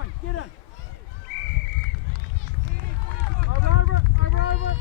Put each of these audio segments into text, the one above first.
on, get in. Over it, over it.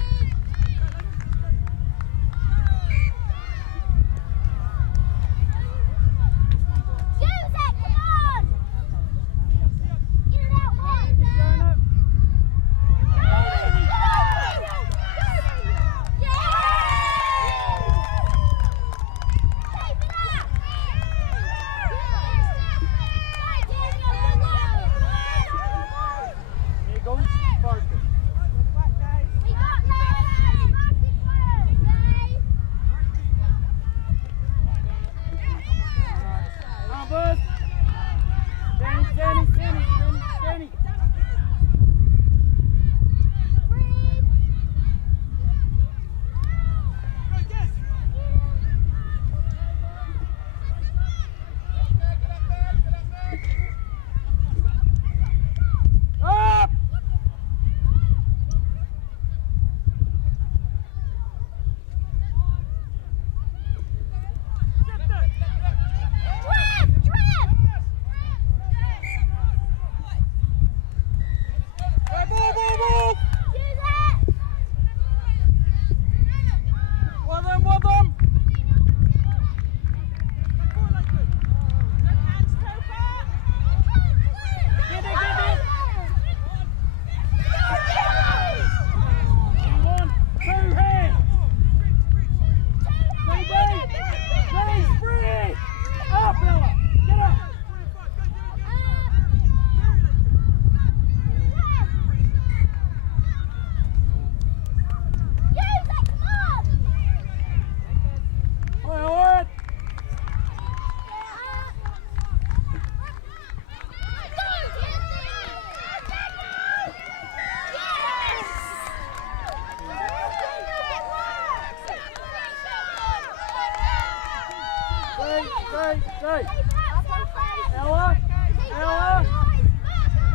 Stay.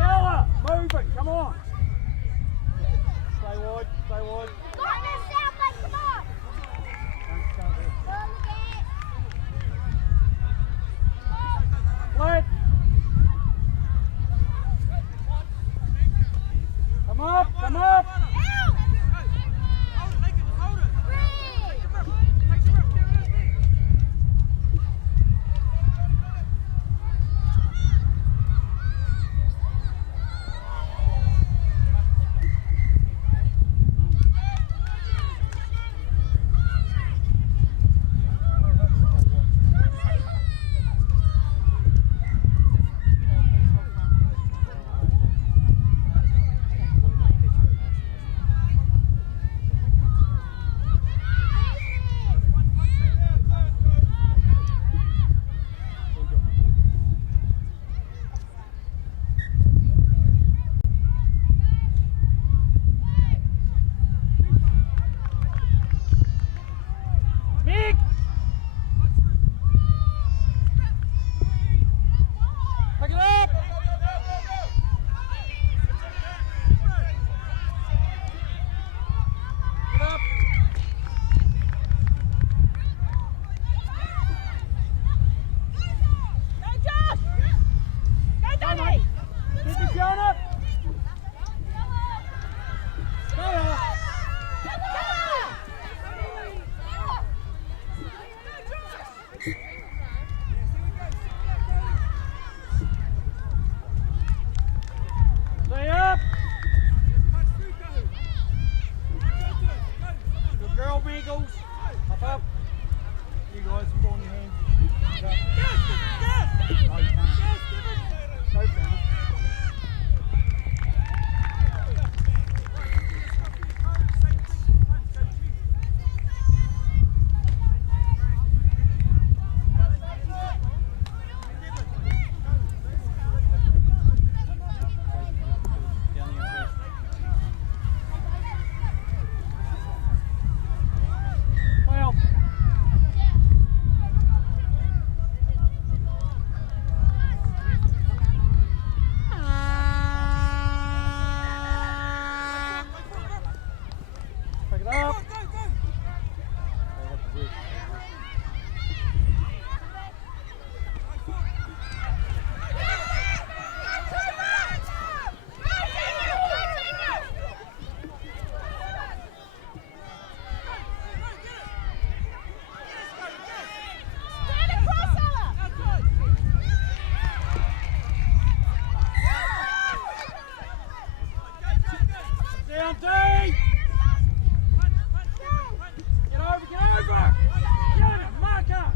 Ella, move it, come on. Stay wide. Flat. Come up. Down deep! Get over! Get him! Marker!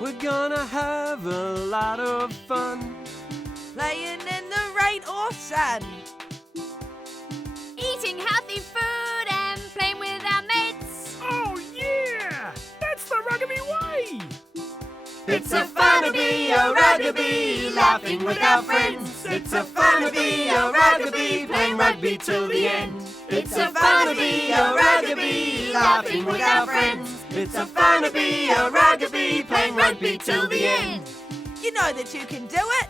We're gonna have a lot of fun. Playing in the rain or sun. Eating healthy food and playing with our mates. Oh yeah! That's the rugby way! It's a fun to be a rugby, laughing with our friends. It's a fun to be a rugby, playing rugby till the end. It's a fun to be a rugby, laughing with our friends. It's a fun to be a rugby, playing rugby till the end. You know that you can do it.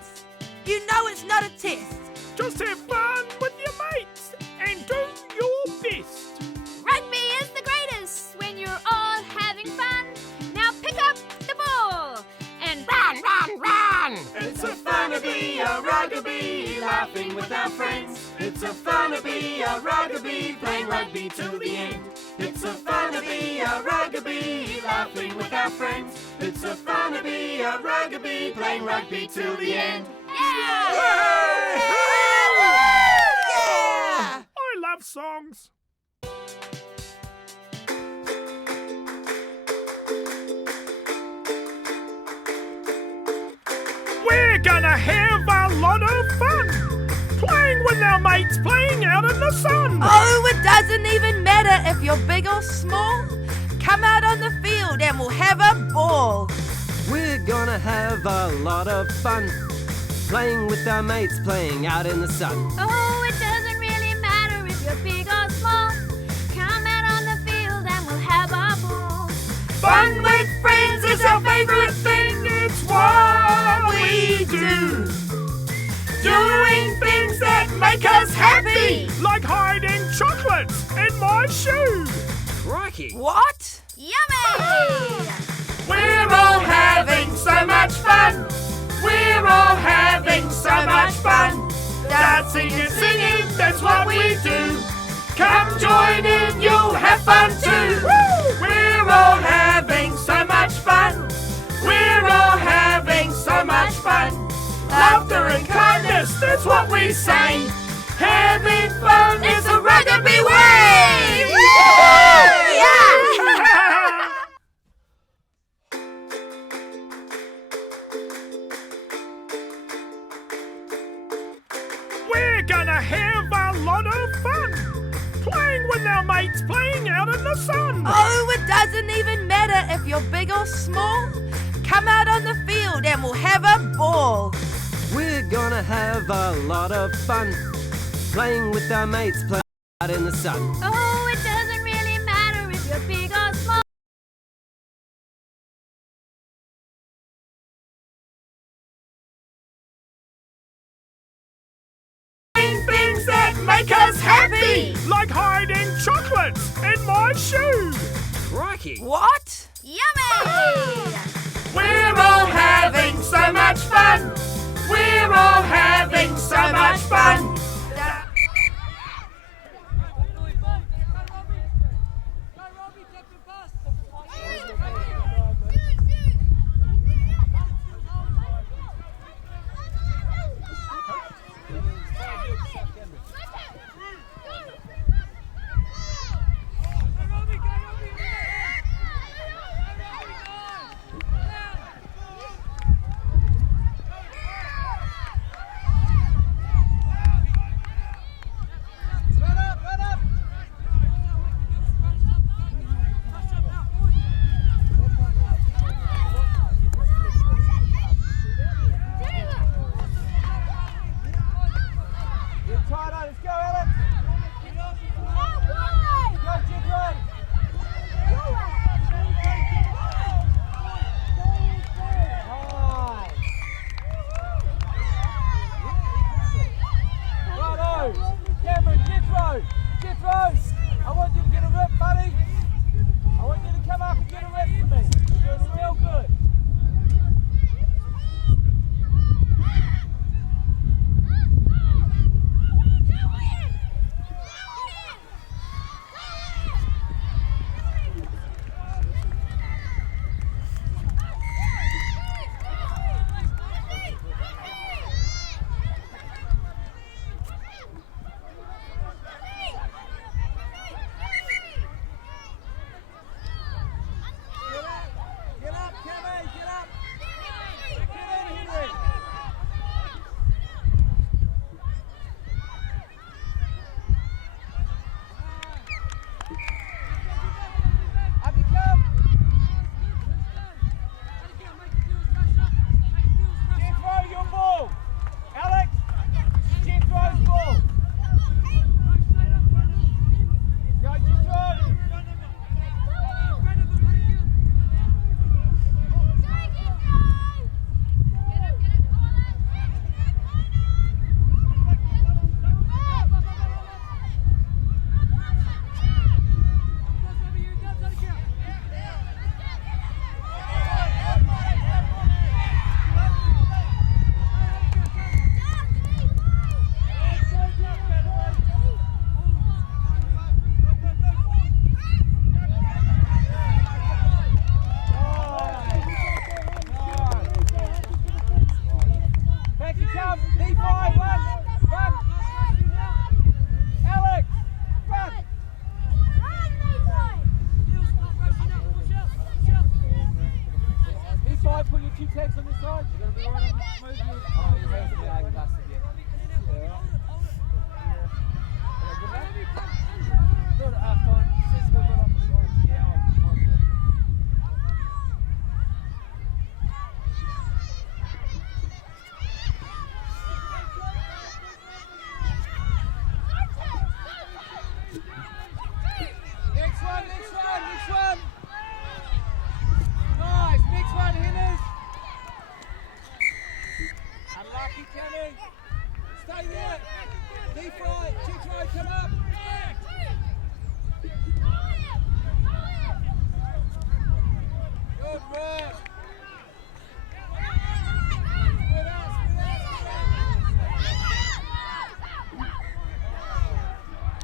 You know it's not a test. Just have fun with your mates and do your best. Rugby is the greatest when you're all having fun. Now pick up the ball and run, run, run. It's a fun to be a rugby, laughing with our friends. It's a fun to be a rugby, playing rugby till the end. It's a fun to be a rugby, laughing with our friends. It's a fun to be a rugby, playing rugby till the end. Yeah! Yeah! I love songs. We're gonna have a lot of fun. Playing with our mates, playing out in the sun. Oh, it doesn't even matter if you're big or small. Come out on the field and we'll have a ball. We're gonna have a lot of fun. Playing with our mates, playing out in the sun. Oh, it doesn't really matter if you're big or small. Come out on the field and we'll have a ball. Fun with friends is our favourite thing. It's what we do. Doing things that make us happy. Like hiding chocolates in my shoe. Crikey! What? Yummy! We're all having so much fun. We're all having so much fun. Dancing and singing, that's what we do. Come join in, you'll have fun too. We're all having so much fun. We're all having so much fun. Laughter and kindness, that's what we say. Having fun is the rugby way. Yeah! We're gonna have a lot of fun. Playing with our mates, playing out in the sun. Oh, it doesn't even matter if you're big or small. Come out on the field and we'll have a ball. We're gonna have a lot of fun. Playing with our mates, playing out in the sun. Oh, it doesn't really matter if you're big or small. Things that make us happy. Like hiding chocolates in my shoe. Crikey! What? Yummy! We're all having so much fun. We're all having so much fun. tags on this side? You're going to be right on the smooth. Oh, your hands will be over busted yet. Yeah, right. Good luck. Do it at half time. Sensible right on the side. Yeah, on. Next one. Nice, next one, Henners. Unlucky coming. Stay there. Deep right, Pt.2, come up. Good work.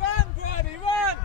Run, Brady, run.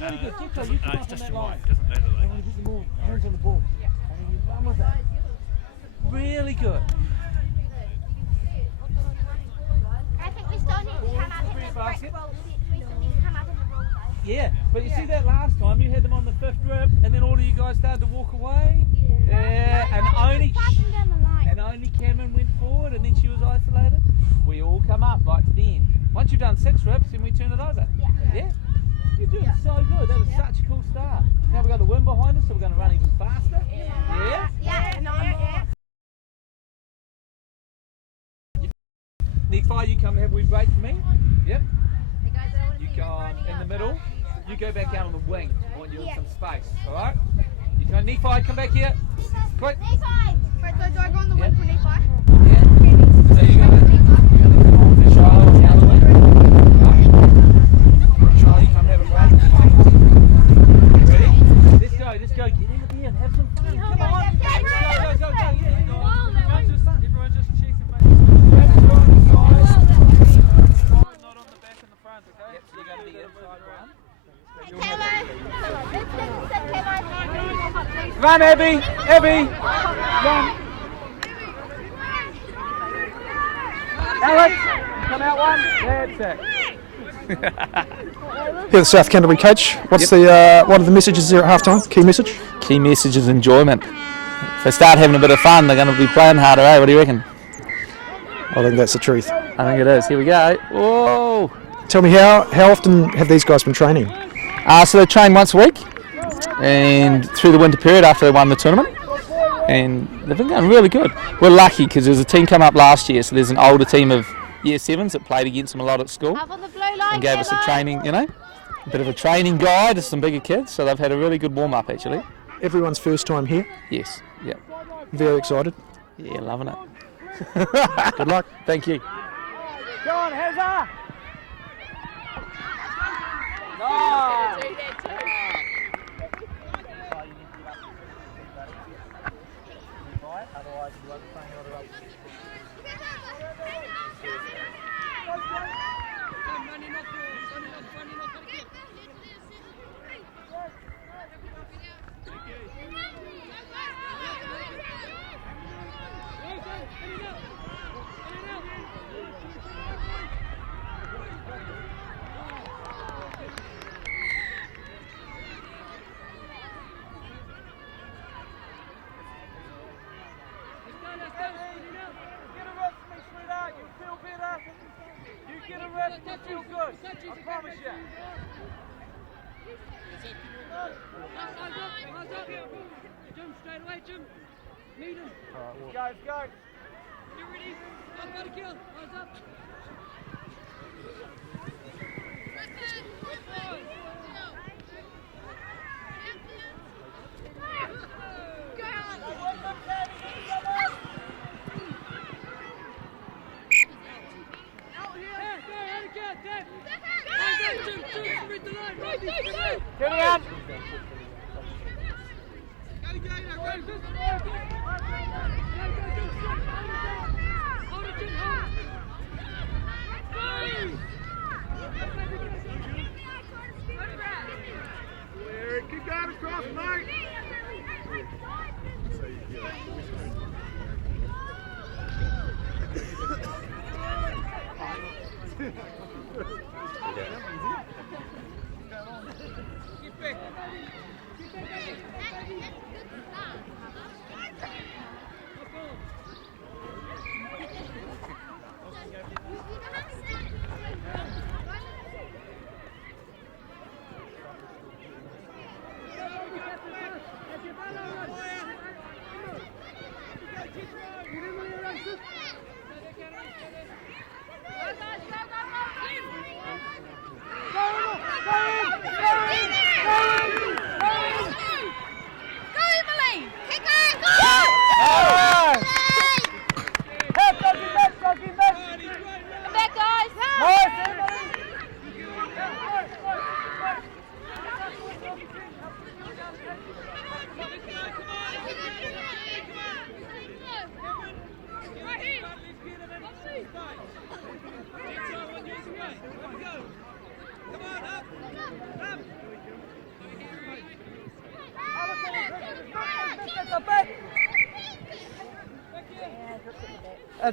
No, it's just your wife, doesn't matter though. Put the ball, hands on the ball. And you run with it. Really good. I think we still need to come up in the brick roll sets. We still need to come up in the roll though. Yeah, but you see that last time you had them on the 5th rib and then all of you guys started to walk away? Yeah, and only Cameron went forward and then she was isolated. We all come up right to the end. Once you've done 6 ribs, then we turn it over. Yeah? You're doing so good. That was such a cool start. Now we've got the wind behind us, so we're going to run even faster. Nick, you come have we break for me? Yep. You go on in the middle. You go back out on the wing. I want you in some space. Alright? You come, Nick, come back here. Quick. Right, so do I go on the wing for Nick? Yeah. So you're going to come on for Charlie down the wing. Charlie, come have a break. Ready? Let's go. Get in there and have some fun. Come on. Go. Yeah, go. Go to the front. Everyone just check and make not on the back and the front, okay? Yep, so you're going to be inside one. Run, Abby! Run! Alex, come out one. That's it. Here, the South Canterbury coach. What's the what are the messages there at halftime? Key message? Key message is enjoyment. If they start having a bit of fun, they're going to be playing harder, eh? What do you reckon? I think that's the truth. I think it is. Here we go. Whoa! Tell me, how often have these guys been training? So they train once a week, and through the winter period after they won the tournament, and they've been going really good. We're lucky because there was a team come up last year, so there's an older team of year 7s that played against them a lot at school and gave us a training, a bit of a training guide to some bigger kids, so they've had a really good warm-up actually. Everyone's first time here? Yes, yeah. Very excited? Yeah, loving it. Good luck. Thank you. Go on, Hazza!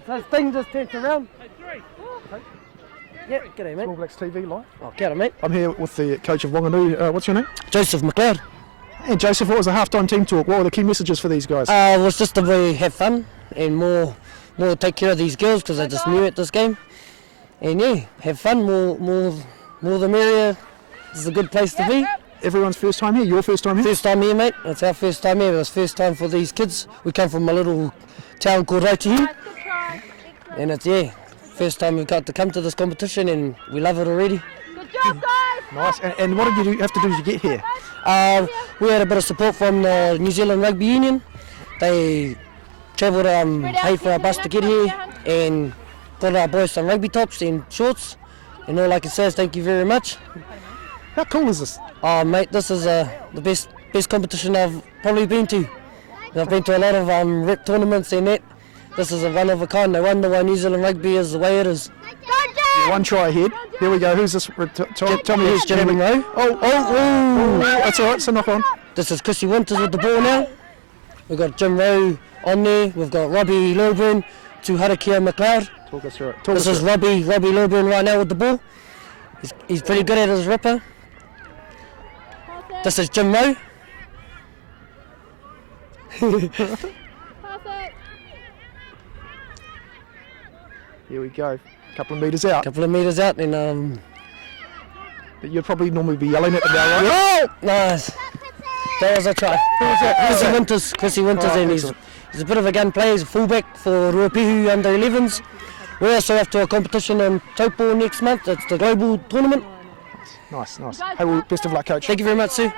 His thing just turned around. Yeah, g'day mate. Small Blacks TV live. Oh, g'day mate. I'm here with the coach of Wanganui. What's your name? Joseph McLeod. Hey Joseph, what was the halftime team talk? What were the key messages for these guys? It was just to have fun and more take care of these girls because they're just new at this game. And yeah, have fun, more the merrier. This is a good place to be. Everyone's first time here? Your first time here? First time here mate, it's our first time here. It was first time for these kids. We come from a little town called Raitihi. And it's first time we've got to come to this competition and we love it already. Good job, guys! Nice. And what did you have to do to get here? We had a bit of support from the New Zealand Rugby Union. They travelled paid for our bus to get here and got our boys some rugby tops and shorts. And all I can say is thank you very much. How cool is this? Oh mate, this is the best competition I've probably been to. I've been to a lot of rep tournaments and that. This is a one of a kind. No wonder why New Zealand rugby is the way it is. One try ahead. Here we go. Who's this? Tell me who's Jim Rowe. Oh, that's all right. So knock on. This is Chrissy Winters with the ball now. We've got Jim Rowe on there. We've got Robbie Lilburn to Harakia McLeod. Talk us through it. This is Robbie Lilburn right now with the ball. He's pretty good at his Rippa. This is Jim Rowe. Here we go. Couple of metres out. Couple of metres out, and But you'd probably normally be yelling at them now, right? oh, nice. That was a try. Chrissy Winters, and he's a bit of a gun player. He's a fullback for Rippa under 11s. We're also off to a competition in Taupo next month. It's the global tournament. Nice. Hey, well, best of luck, coach. Thank you very much, Sue.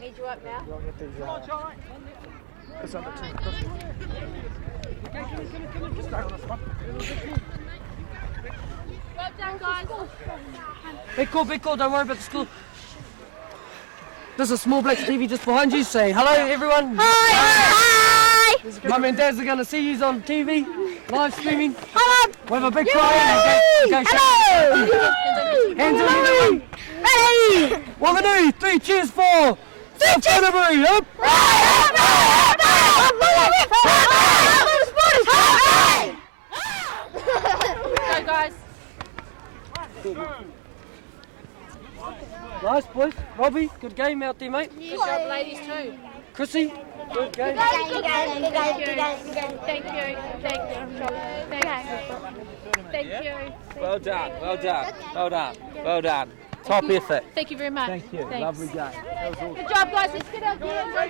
Need you up now? Well done, guys. Big call, don't worry about the school. There's a small black TV just behind you. Say hello, everyone. Hi! Mum and Dads are going to see you on TV, live streaming. Hello! We have a big cry. Hello! Hands on me. Ready! 1, 2, 3, cheers for South Canterbury. Up! Go, guys. Nice, boys. Robbie, good game out there, mate. Good job, ladies, too. Chrissy, good game. Thank you. Well done. Top effort. Thank you very much. Thank you. Thanks. Lovely game. Good job, guys. Let's get out there and go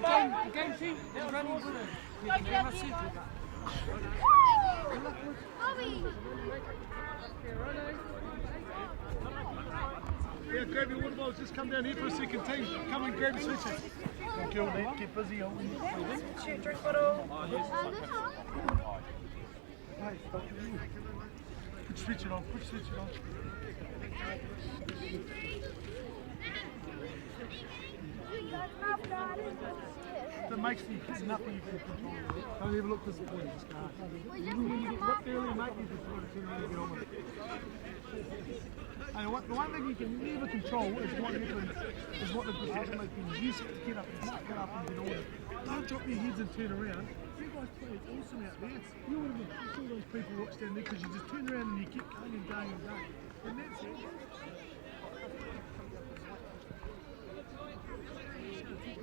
down. The game team is running good. Yeah, grab your water bottles, just come down here for a second team. Come and grab your switches. Don't kill that, get busy holding your drink bottle. Hey, stop. Switch it on, switch it on. That makes you nothing you can control. Don't ever look disappointed, just go. Even when you get ripped early, mate, you just got to turn around and get on with it. And the one thing you can never control is what happens, is what the decision making is. You have to get up and get on with it. Don't drop your heads and turn around. You guys played awesome out there. You would have been all those people watch down there because you just turn around and you keep going and going and going. And that's it.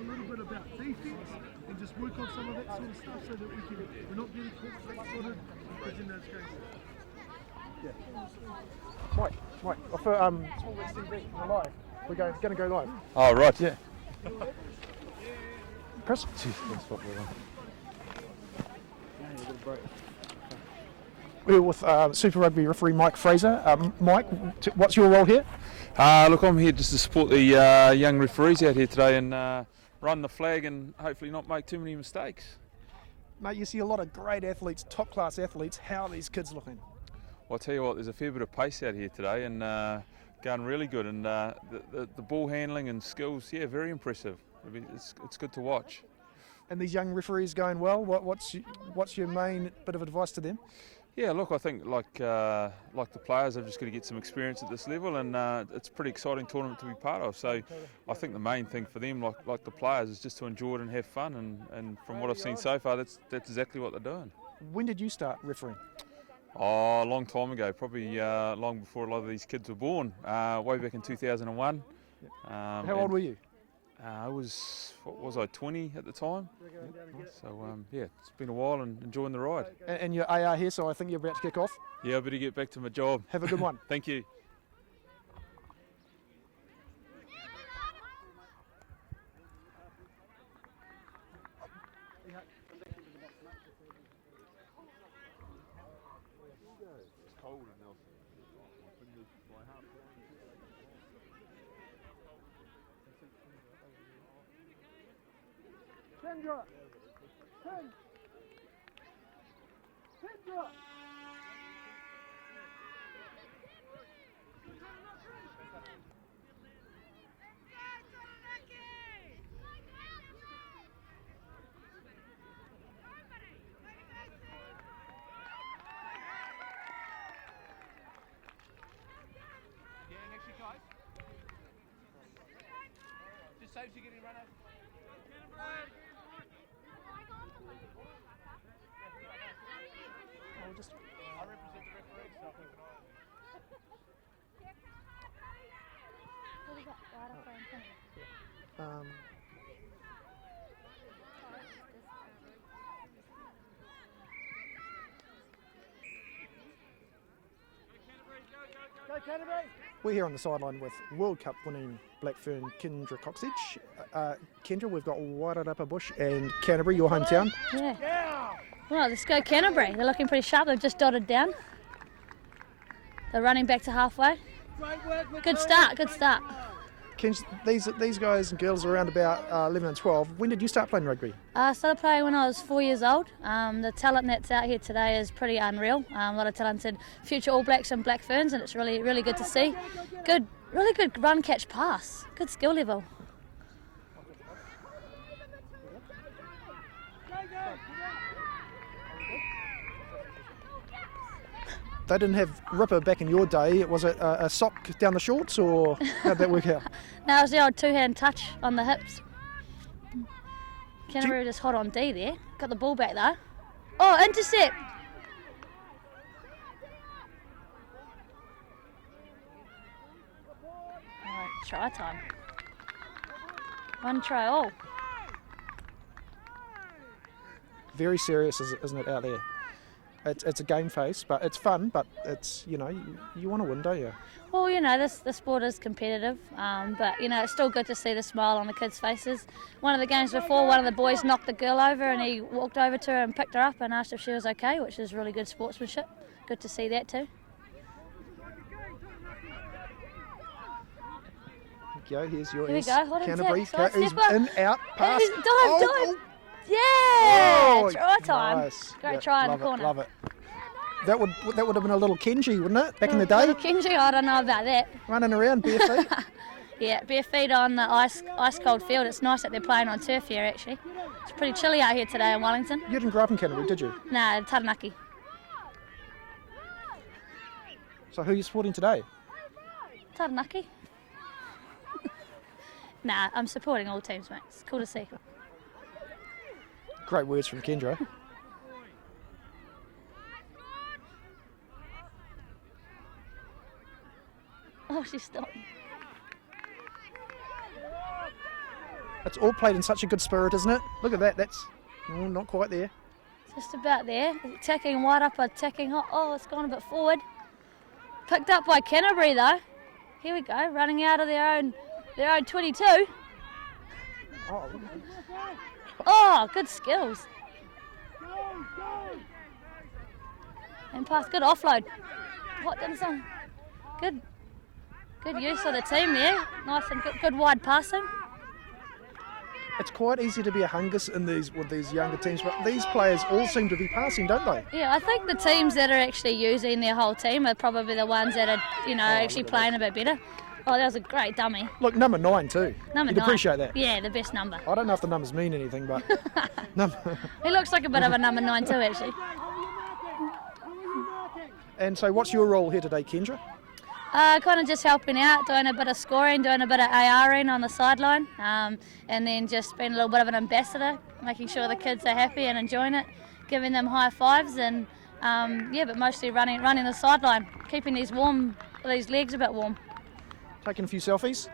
A little bit about defense and just work on some of that sort of stuff so that we're not getting caught flat-footed because in those games. Mike, for Small West TV, we're live. We're going to go live. Oh, right. Yeah. Chris? Jeez, that's what we're on. We're with Super Rugby referee Mike Fraser. Mike, what's your role here? Look, I'm here just to support the young referees out here today and run the flag and hopefully not make too many mistakes. Mate, you see a lot of great athletes, top class athletes. How are these kids looking? Well, I'll tell you what, there's a fair bit of pace out here today and going really good, and the ball handling and skills, yeah, very impressive. It's good to watch. And these young referees going well. What's your main bit of advice to them? Yeah, look, I think like the players have just got to get some experience at this level, and it's a pretty exciting tournament to be part of. So I think the main thing for them, like the players, is just to enjoy it and have fun. And from what I've seen so far, that's exactly what they're doing. When did you start refereeing? Oh, a long time ago, probably long before a lot of these kids were born. Way back in 2001. How old were you? I was 20 at the time. So yeah, it's been a while and enjoying the ride. And you're AR here, so I think you're about to kick off. Yeah, I better get back to my job. Have a good one. Thank you. Kendra! Kendra! Just saves you getting run over. I represent the referee, so I'll keep an eye on it. Go Canterbury! We're here on the sideline with World Cup winning Black Fern Kendra Coxedge. Kendra, we've got Wairarapa Bush and Canterbury, your hometown. Yeah. Well, let's go Canterbury. They're looking pretty sharp. They've just dotted down. They're running back to halfway. Good start, good start. Kenj, these guys and girls are around about 11 and 12. When did you start playing rugby? I started playing when I was 4 years old. The talent that's out here today is pretty unreal. A lot of talented future All Blacks and Black Ferns, and it's really, really good to see. Really good run, catch, pass. Good skill level. They didn't have Rippa back in your day. Was it a sock down the shorts, or how'd that work out? No, it was the old two-hand touch on the hips. Canterbury just hot on D there. Got the ball back though. Oh, intercept! Alright, try time. One try all. Very serious, isn't it, out there? It's a game face, but it's fun, but it's, you know, you want to win, don't you? Well, you know, the sport is competitive, but, you know, it's still good to see the smile on the kids' faces. One of the games before, one of the boys knocked the girl over and he walked over to her and picked her up and asked if she was okay, which is really good sportsmanship. Good to see that too. Here we go, here's your Here we go, hold on Canterbury. tight. Who's in, out, pass. Dive! Oh. Yeah! Try time. Nice. Great try in the corner. Love it. That would have been a little Kenji, wouldn't it, back in the day? Little Kenji, I don't know about that. Running around bare feet. Yeah, bare feet on the ice cold field. It's nice that they're playing on turf here actually. It's pretty chilly out here today in Wellington. You didn't grow up in Canterbury, did you? Nah, Taranaki. So who are you supporting today? Taranaki. Nah, I'm supporting all teams, mate. It's cool to see. Great words from Kendra. Oh, she stopped. It's all played in such a good spirit, isn't it? Look at that. That's not quite there. Just about there. Attacking wide up, attacking hot. Oh, it's gone a bit forward. Picked up by Canterbury though. Here we go, running out of their own 22. Oh, good skills. And pass, good offload. Hot Denison. Good use of the team there. Nice and good wide passing. It's quite easy to be a hungus with these younger teams, but these players all seem to be passing, don't they? Yeah, I think the teams that are actually using their whole team are probably the ones that are, actually playing a bit better. Oh, that was a great dummy. Look, number 9 too. Number You'd 9. appreciate that. Yeah, the best number. I don't know if the numbers mean anything, but... He looks like a bit of a number 9 too, actually. And so what's your role here today, Kendra? Kind of just helping out, doing a bit of scoring, doing a bit of ARing on the sideline, and then just being a little bit of an ambassador, making sure the kids are happy and enjoying it, giving them high fives, and but mostly running the sideline, keeping these legs a bit warm. Taking a few selfies?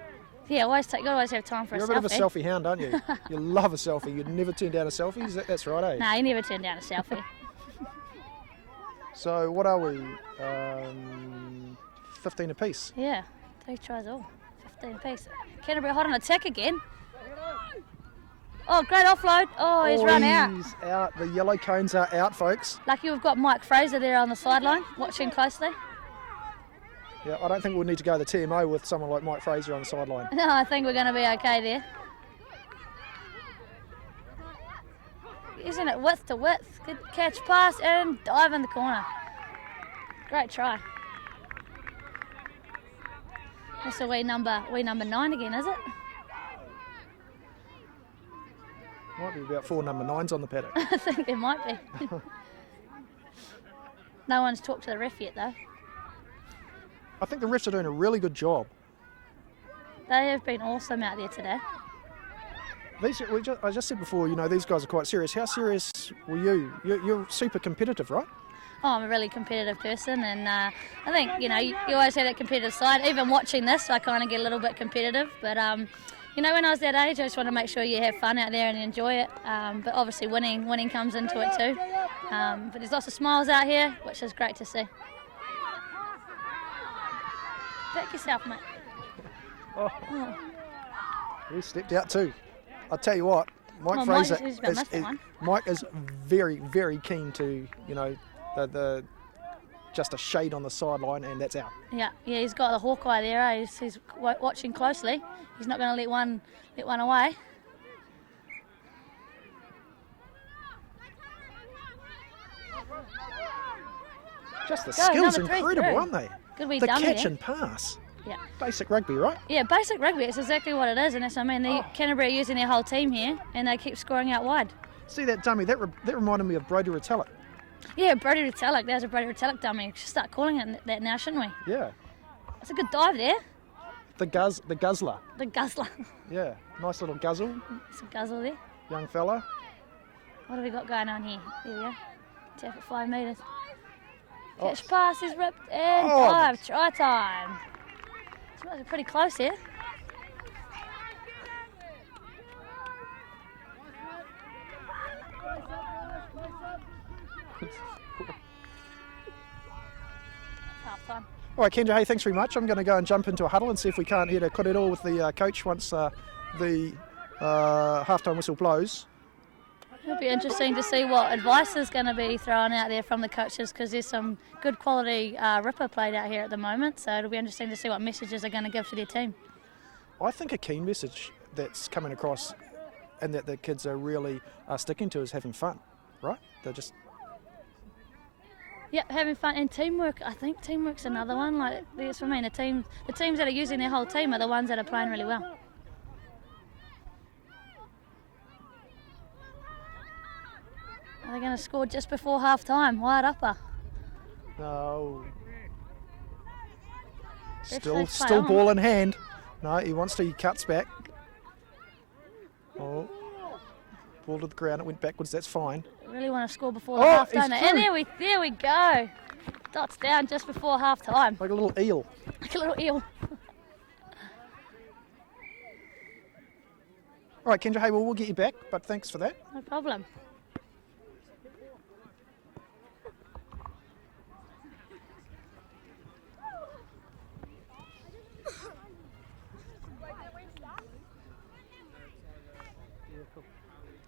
Yeah, you always have time for You're a selfie. You're a bit of a selfie hound, aren't you? You love a selfie. You'd never turn down a selfie. That's right, eh? No, you never turn down a selfie. So what are we? 15 apiece. Yeah, 3 tries all. 15 apiece. Canterbury hot on attack again. Oh, great offload. Oh, he's run out. He's out. The yellow cones are out, folks. Lucky we've got Mike Fraser there on the sideline, watching closely. Yeah, I don't think we'll need to go the TMO with someone like Mike Fraser on the sideline. No, I think we're going to be okay there. Using it width to width. Good catch, pass, and dive in the corner. Great try. That's a wee number 9 again, is it? Might be about 4 number 9s on the paddock. I think there might be. No one's talked to the ref yet, though. I think the refs are doing a really good job. They have been awesome out there today. I just said before, these guys are quite serious. How serious were you? You're super competitive, right? Oh, I'm a really competitive person, and I think, you always have that competitive side. Even watching this, I kind of get a little bit competitive. But, when I was that age, I just want to make sure you have fun out there and enjoy it. But obviously winning comes into it too. But there's lots of smiles out here, which is great to see. Back yourself, mate. Oh. He stepped out too. I'll tell you what, Mike Fraser Mike is very, very keen to, the just a shade on the sideline, and that's out. Yeah, he's got the hawkeye there. Eh? He's watching closely. He's not going to let one away. Just the skills incredible, aren't they? Good wee the dummy catch there. And pass. Yeah. Basic rugby, right? Yeah, basic rugby. It's exactly what it is, and that's what I mean. Canterbury are using their whole team here, and they keep scoring out wide. See that dummy? That reminded me of Brody Retallick. Yeah, Brody Retallick. There's a Brody Retallick dummy. We should start calling it that now, shouldn't we? Yeah. It's a good dive there. The guzzler. The guzzler. Yeah, nice little guzzle. Some guzzle there. Young fella. What have we got going on here? There we go. Tap at 5 metres. Catch pass is ripped and dive. Try time. It's pretty close here. Half time. All right, Kendra, hey, thanks very much. I'm going to go and jump into a huddle and see if we can't hear a korero with the coach once the half-time whistle blows. It'll be interesting to see what advice is going to be thrown out there from the coaches, because there's some good quality Rippa played out here at the moment, so it'll be interesting to see what messages they're going to give to their team. I think a key message that's coming across and that the kids are really sticking to is having fun, right? They're just... Yep, having fun and teamwork. I think teamwork's another one. Like, that's what I mean. The teams that are using their whole team are the ones that are playing really well. Are they going to score just before half time? Wide upper. No. Still ball in hand. No, he wants to. He cuts back. Oh. Ball to the ground. It went backwards. That's fine. Really want to score before the half time. And there we go. Dots down just before half time. Like a little eel. Like a little eel. All right, Kendra. Hey, well, we'll get you back, but thanks for that. No problem.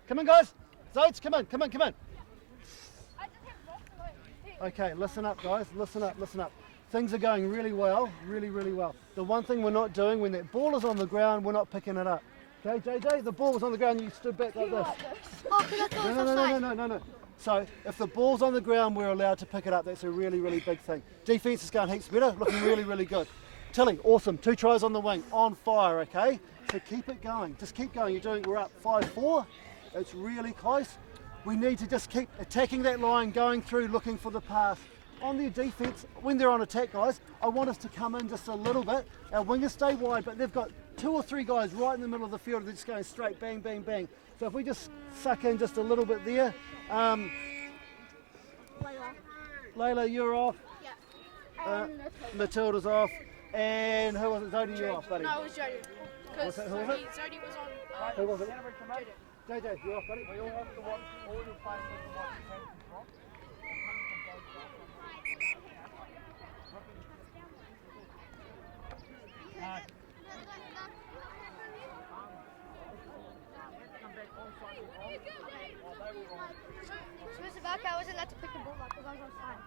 Come on, guys. Zotes, come on. Okay, listen up, guys. Listen up. Things are going really well, really well. The one thing we're not doing, when that ball is on the ground, we're not picking it up. Okay, JJ, the ball was on the ground, you stood back like this. Oh, because I thought it was offside. No. So, if the ball's on the ground, we're allowed to pick it up. That's a really big thing. Defence is going heaps better, looking really good. Tilly, awesome. 2 tries on the wing, on fire, okay? So keep it going. Just keep going. We're up 5-4. It's really close. We need to just keep attacking that line, going through, looking for the pass. on their defence, when they're on attack, guys, I want us to come in just a little bit. Our wingers stay wide, but they've got 2 or 3 guys right in the middle of the field. They're just going straight, bang, bang, bang. So if we just suck in just a little bit there. Layla, you're off. Yeah. Matilda's off. And who was it? Zodi, you're off, buddy. No, it was Jody. Who was it? Zodi was on. Who was it? JJ, you're off, buddy. We all have to watch all your players have to watch the tape, right? I wasn't allowed to pick the ball up because I was on side.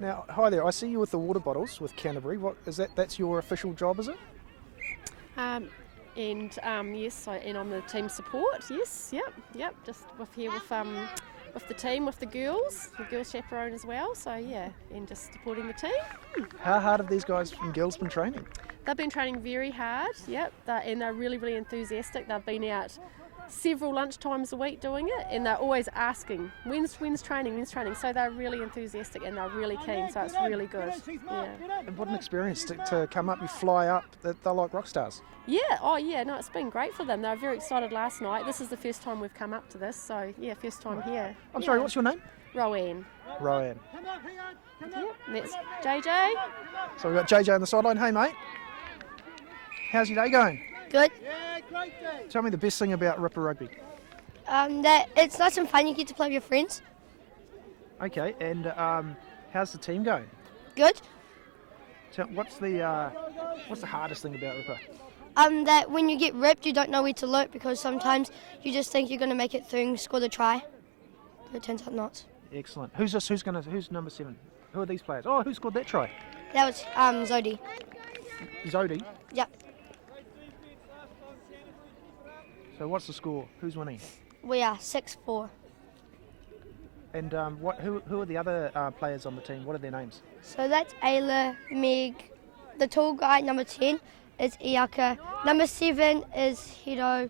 Now, hi there. I see you with the water bottles with Canterbury. What is that? That's your official job, is it? Yes, and I'm the team support. Yes, yep. Just with the team, with the girls chaperone as well. So yeah, and just supporting the team. How hard have these guys from girls been training? They've been training very hard. Yep, and they're really, really enthusiastic. They've been out several lunch times a week doing it, and they're always asking when's training. So they're really enthusiastic and they're really keen, so it's really good. Yeah. And what an experience to come up, you fly up, they're like rock stars. Yeah, no, it's been great for them. They were very excited last night. This is the first time we've come up to this, so yeah, first time here. I'm sorry, what's your name? Rowan. Rowan. Yep, that's JJ. So we've got JJ on the sideline. Hey mate, how's your day going? Good. Tell me the best thing about Rippa Rugby. That it's nice and fun. You get to play with your friends. Okay, and how's the team going? Good. So what's the hardest thing about Rippa? That when you get ripped, you don't know where to look because sometimes you just think you're going to make it through and score the try, but it turns out not. Excellent. Who's number 7? Who are these players? Oh, who scored that try? That was Zodi. Zodi? Yep. So what's the score? Who's winning? We are 6-4. And who are the other players on the team? What are their names? So that's Ayla, Meg, the tall guy, number 10, is Iaka, number 7 is Hiro,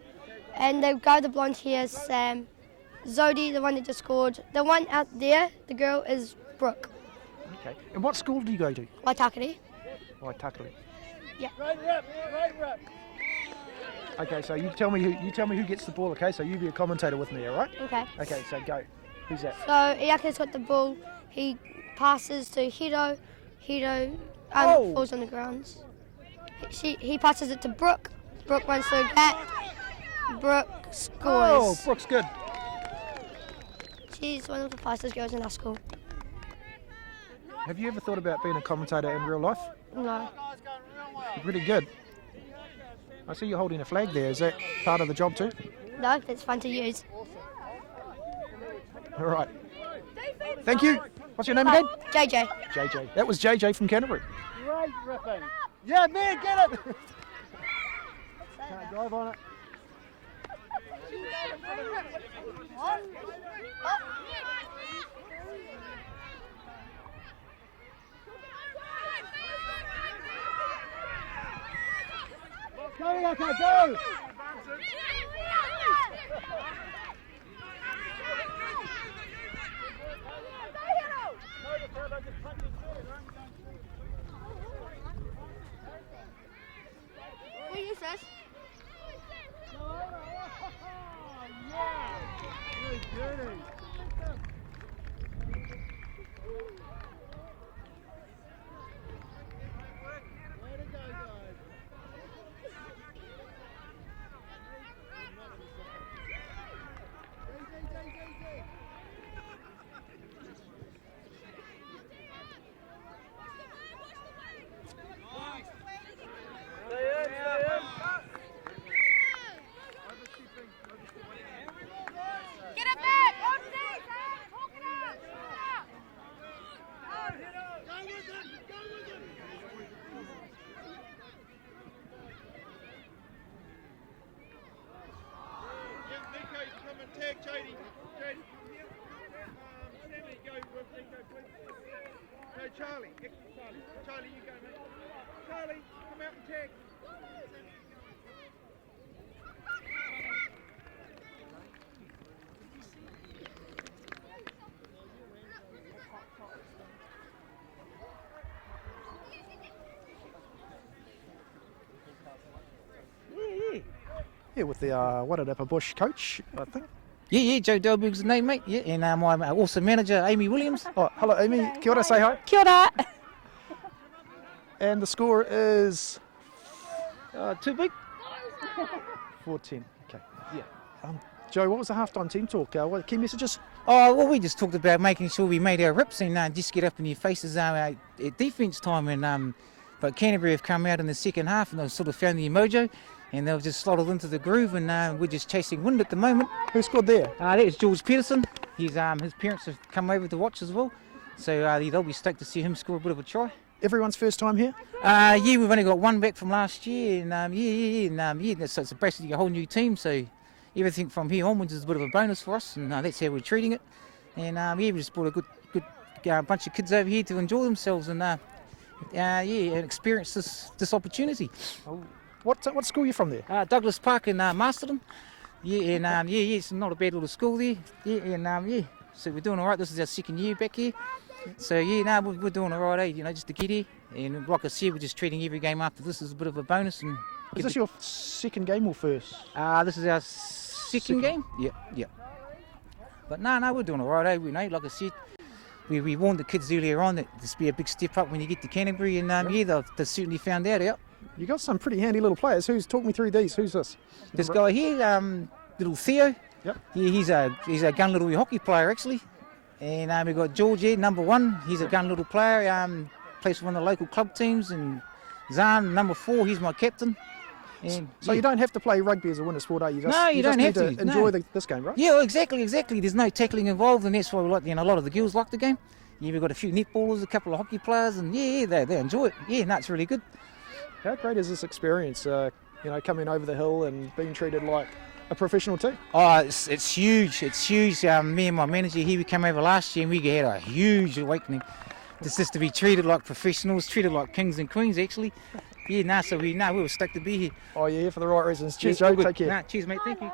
and the guy with the blonde hair is Sam. Zodi, the one that just scored. The one out there, the girl, is Brooke. Okay. And what school do you go to? Waitakere. Waitakere. Yeah. Great rip. Okay, so you tell me who gets the ball. Okay, so you be a commentator with me, all right? Okay. Okay, so go. Who's that? So Iaka's got the ball. He passes to Hiro. Hiro falls on the ground. He passes it to Brooke. Brooke runs through that. Brooke scores. Oh, Brooke's good. She's one of the fastest girls in our school. Have you ever thought about being a commentator in real life? No. You're pretty good. I see you're holding a flag there. Is that part of the job too? No, it's fun to use. All right. Thank you. What's your name again? JJ. JJ. That was JJ from Canterbury. Great ripping. Yeah, man, get it. Can't drive on it. Go, Iaka, go! What is this? Charlie, Charlie, you go, mate. Charlie, come out and tag. Here with the Wairarapa Bush coach, I think. Yeah, Joe Delberg's the name, mate. Yeah, and my awesome manager, Amy Williams. Oh, hello, Amy. Kia ora, say hi. Kia ora. And the score is... Too big. 4-10. Okay. Yeah. Joe, what was the halftime team talk? What key messages? Oh, well, we just talked about making sure we made our rips and just get up in your faces at defence time. And but Canterbury have come out in the second half and they've sort of found the mojo. And they've just slotted into the groove, and we're just chasing wind at the moment. Who scored there? That was George Peterson. His parents have come over to watch as well, so they'll be stoked to see him score a bit of a try. Everyone's first time here? Yeah, we've only got one back from last year, and so it's basically a whole new team. So everything from here onwards is a bit of a bonus for us, and that's how we're treating it. And we just brought a good bunch of kids over here to enjoy themselves and and experience this opportunity. Oh. What school are you from there? Douglas Park in Masterton. Yeah, and it's not a bad little school there. Yeah, and so we're doing all right. This is our second year back here. So we're doing all right, just to get here. And like I said, we're just treating every game after this as a bit of a bonus. And is this your second game or first? This is our second game. Yeah. But no, we're doing all right. Like I said, we warned the kids earlier on that this be a big step up when you get to Canterbury, and they've certainly found that out. You got some pretty handy little players. Talk me through these. Who's this? This guy here, little Theo. Yep. Yeah, he's a gun little hockey player actually. And we've got George here, number 1. He's a gun little player. Plays for one of the local club teams. And Zahn, number 4. He's my captain. And so you don't have to play rugby as a winter sport, are you? You don't have to enjoy this game, right? Yeah, well, exactly. There's no tackling involved, and that's why we like. A lot of the girls like the game. Yeah, we've got a few netballers, a couple of hockey players, and they enjoy it. Yeah, it's really good. How great is this experience, coming over the hill and being treated like a professional team? Oh, it's huge. It's huge. Me and my manager here, we came over last year and we had a huge awakening. Just to be treated like professionals, treated like kings and queens, actually. Yeah, so we were stoked to be here. Oh, you're here for the right reasons. Cheers, Joe. Take care. Cheers, mate. Thank you.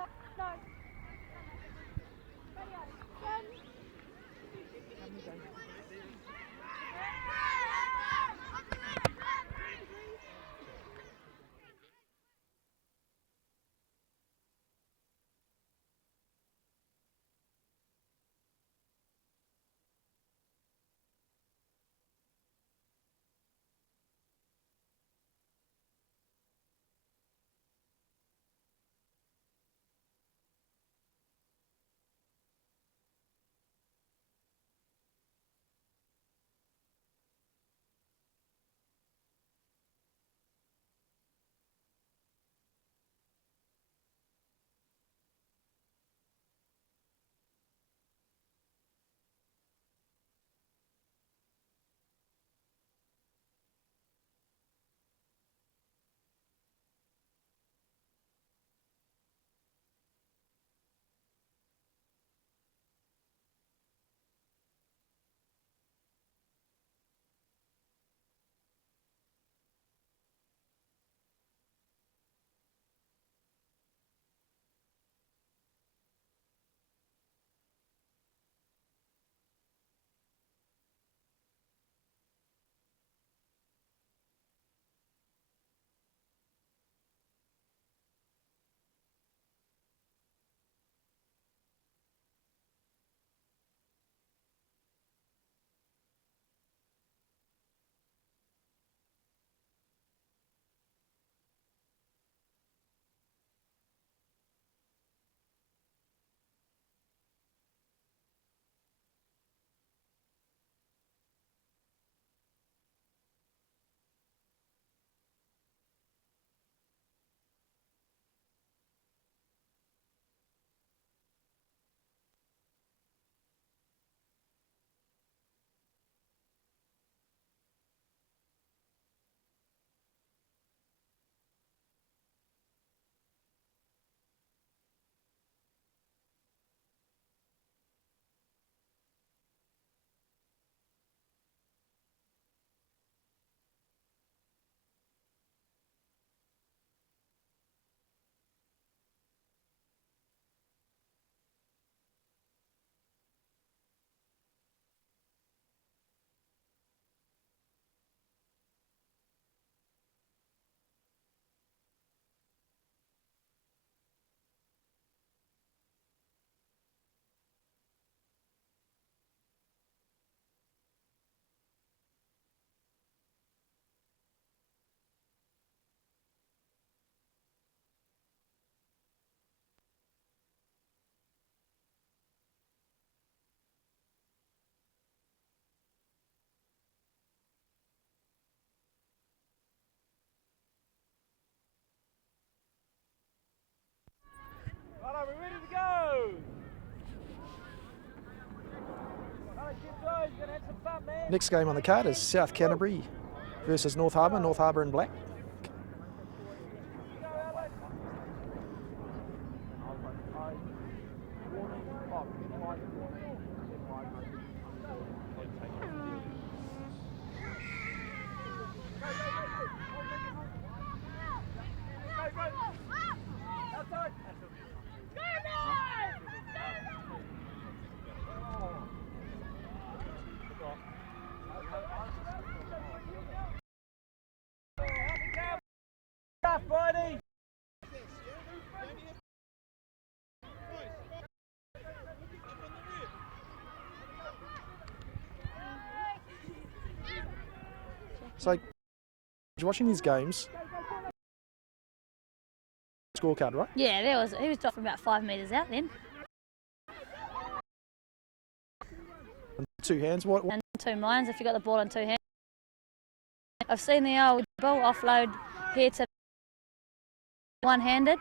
Next game on the card is South Canterbury versus North Harbour. North Harbour in black. So, watching these games, scorecard, right? Yeah, he was dropping about 5 metres out then. And 2 hands. What? And 2 lines if you got the ball in 2 hands. I've seen the old ball offload here to one-handed.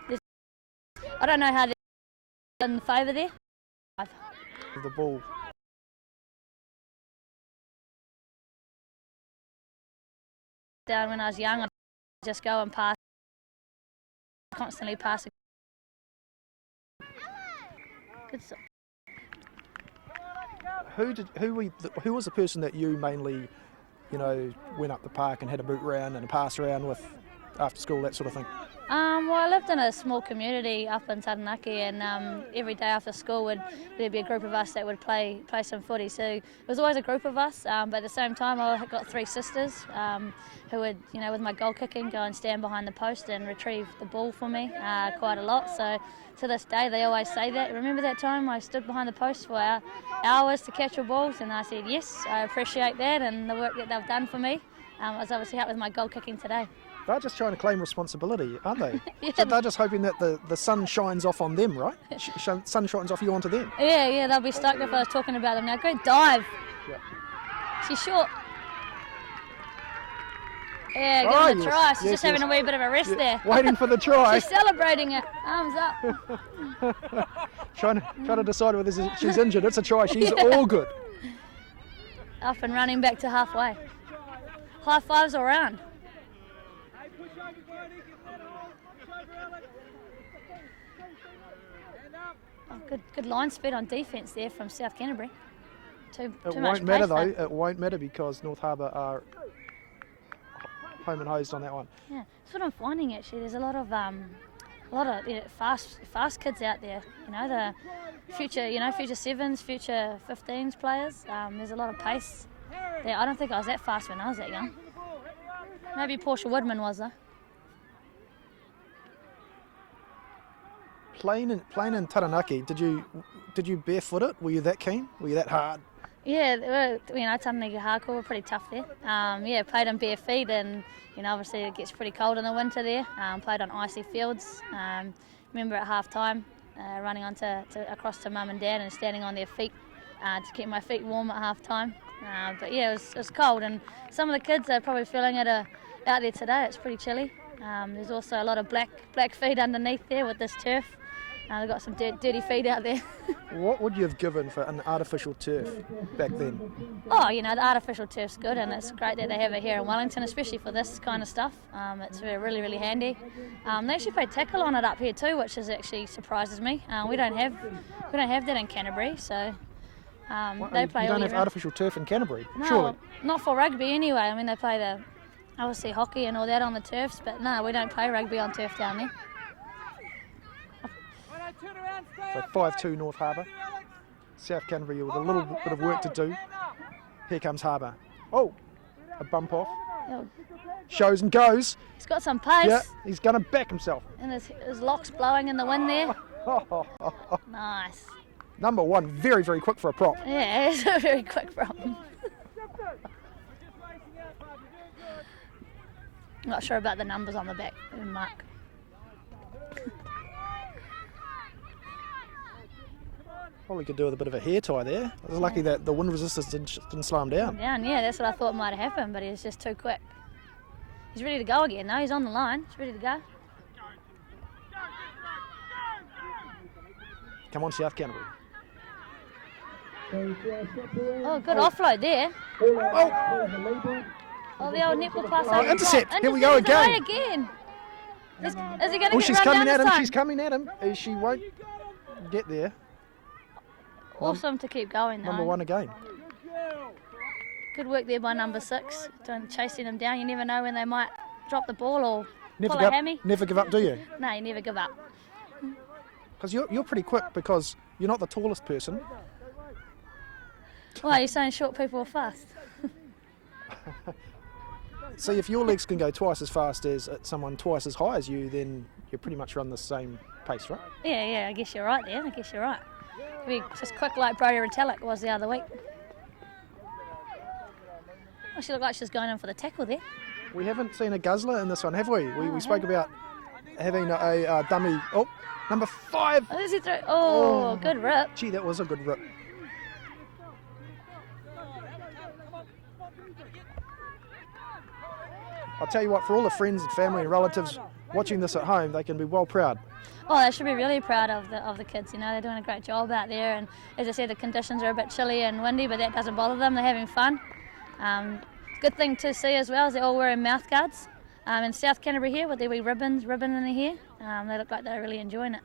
I don't know how they're in favour there. The ball. Down when I was young, I'd just go and pass, constantly passing. Good stuff. Who was the person that you mainly, went up the park and had a boot round and a pass around with after school, that sort of thing? Well, I lived in a small community up in Taranaki, and every day after school there'd be a group of us that would play some footy. So it was always a group of us, but at the same time I got 3 sisters who would, with my goal kicking, go and stand behind the post and retrieve the ball for me quite a lot. So to this day they always say that. Remember that time I stood behind the post for hours to catch your balls? And I said yes, I appreciate that and the work that they've done for me. I was obviously helped with my goal kicking today. They're just trying to claim responsibility, aren't they? Yeah. So they're just hoping that the sun shines off on them, right? Sun shines off you onto them. Yeah, they'll be stoked if I was talking about them now. Go dive. Yeah. She's short. Yeah, give it a try. She's just having a wee bit of a rest there. Waiting for the try. She's celebrating it. Arms up. trying to decide whether she's injured. It's a try. She's all good. Up and running back to halfway. High fives all round. Oh, good line speed on defence there from South Canterbury. Too It much won't matter pace, though. It won't matter because North Harbour are home and hosed on that one. Yeah, that's what I'm finding actually. There's a lot of fast kids out there. The future, future 7s, future 15s players. There's a lot of pace there. I don't think I was that fast when I was that young. Maybe Portia Woodman was though. Playing in Taranaki, did you barefoot it? Were you that keen? Were you that hard? Yeah, Taranaki hardcore were pretty tough there. Played on bare feet, and obviously it gets pretty cold in the winter there. Played on icy fields. Remember at half time, running across to mum and dad and standing on their feet to keep my feet warm at half time. But yeah, it was cold, and some of the kids are probably feeling it out there today. It's pretty chilly. There's also a lot of black feet underneath there with this turf. They've got some dirty feet out there. What would you have given for an artificial turf back then? Oh, the artificial turf's good, and it's great that they have it here in Wellington, especially for this kind of stuff. It's really, really handy. They actually play tackle on it up here too, which actually surprises me. We don't have that in Canterbury, so they play. You don't all have year artificial turf in Canterbury, no, surely? Not for rugby anyway. I mean, they play obviously hockey and all that on the turfs, but no, we don't play rugby on turf down there. So 5-2 North Harbour. South Canterbury with a little bit of work to do. Here comes Harbour. Oh, a bump off. Oh. Shows and goes. He's got some pace. Yeah, he's going to back himself. And his locks blowing in the wind there. Nice. Number 1, very, very quick for a prop. Yeah, it's a very quick prop. I'm not sure about the numbers on the back, Mark. Probably could do with a bit of a hair tie there. I was lucky that the wind resistance didn't slow him down. Yeah, that's what I thought might have happened, but he was just too quick. He's ready to go again now. He's on the line. He's ready to go. Come on, South Canterbury. Oh, good offload there. Oh, the old netball pass over. Intercept. Here we go again. Away again. Is he going to get She's run coming down at this him. time? She's coming at him. She won't get there. Awesome to keep going though. Number 1 again. Good work there by number 6, chasing them down. You never know when they might drop the ball or pull a hammy. Never give up, do you? No, you never give up. Because you're pretty quick because you're not the tallest person. Well, you're saying short people are fast. See, if your legs can go twice as fast as someone twice as high as you, then you pretty much run the same pace, right? Yeah, I guess you're right there. I guess you're right. Be just quick like Brodie Retallick was the other week. Oh, she looked like she's going in for the tackle there. We haven't seen a guzzler in this one, have we? We spoke about having a dummy. Oh, number 5. Oh, is he through? Oh, good rip. Gee, that was a good rip. I'll tell you what, for all the friends and family and relatives watching this at home, they can be well proud. Oh, they should be really proud of the kids. You know, they're doing a great job out there. And as I said, the conditions are a bit chilly and windy, but that doesn't bother them. They're having fun. Good thing to see as well is they're all wearing mouth guards. In South Canterbury here with their wee ribbon in their hair, they look like they're really enjoying it.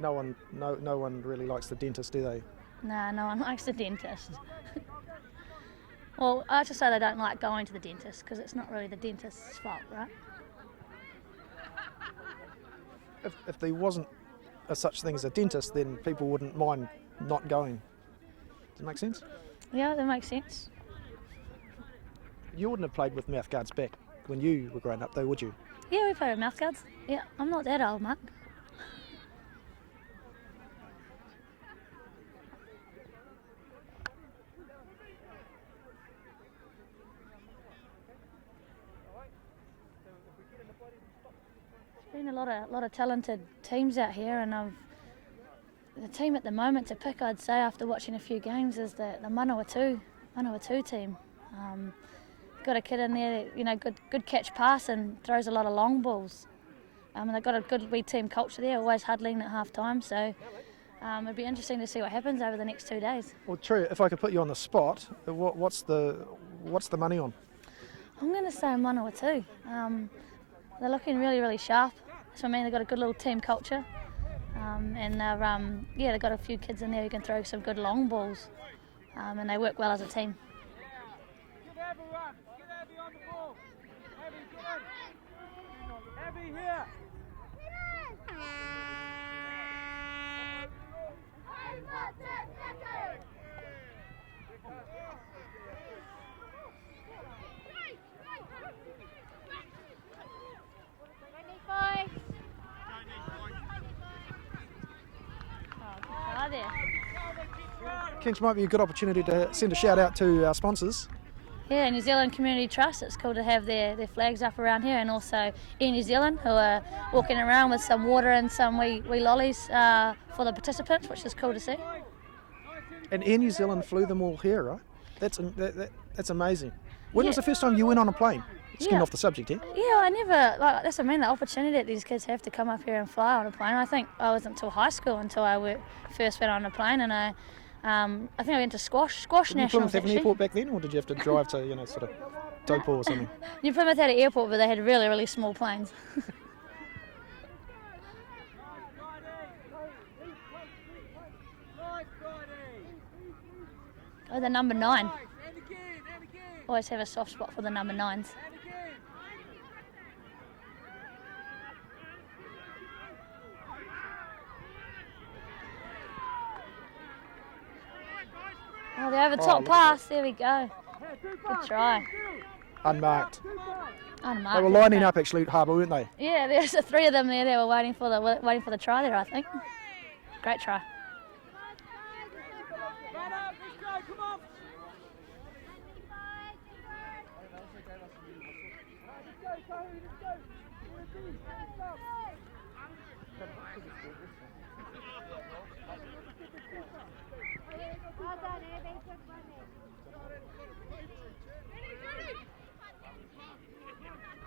No one really likes the dentist, do they? Nah, no one likes the dentist. Well, I just say they don't like going to the dentist because it's not really the dentist's fault, right? If there wasn't a such thing as a dentist, then people wouldn't mind not going. Does it make sense? Yeah, that makes sense. You wouldn't have played with mouth guards back when you were growing up, though, would you? Yeah, we play with mouth guards. Yeah, I'm not that old, Mark. There's been a lot of talented teams out here, and the team at the moment to pick, I'd say, after watching a few games, is the Pt.2 team. Got a kid in there, you know, good catch pass and throws a lot of long balls. And they've got a good wee team culture there, always huddling at half time. So it'd be interesting to see what happens over the next 2 days. Well, true. If I could put you on the spot, what's the money on? I'm going to say Pt.2. They're looking really, really sharp. So I mean, they've got a good little team culture, and they've got a few kids in there who can throw some good long balls, and they work well as a team. Kench, might be a good opportunity to send a shout out to our sponsors. Yeah, New Zealand Community Trust. It's cool to have their flags up around here, and also Air New Zealand, who are walking around with some water and some wee lollies for the participants, which is cool to see. And Air New Zealand flew them all here, right? That's amazing. When was the first time you went on a plane? Skimming off the subject here. Yeah, I never, that's what I mean, the opportunity that these kids have to come up here and fly on a plane. I think I wasn't until high school until I first went on a plane, and I think I went to squash Did nationals. New Plymouth have an airport back then, or did you have to drive to, sort of Taupo or something? New Plymouth had an airport, but they had really, really small planes. Oh, the number 9. Always have a soft spot for the number 9s. Oh, the over top pass. There we go. Good try. Unmarked. Unmarked. They were lining up actually at Harbour, weren't they? Yeah, there's 3 of them there. They were waiting for the try there, I think. Great try.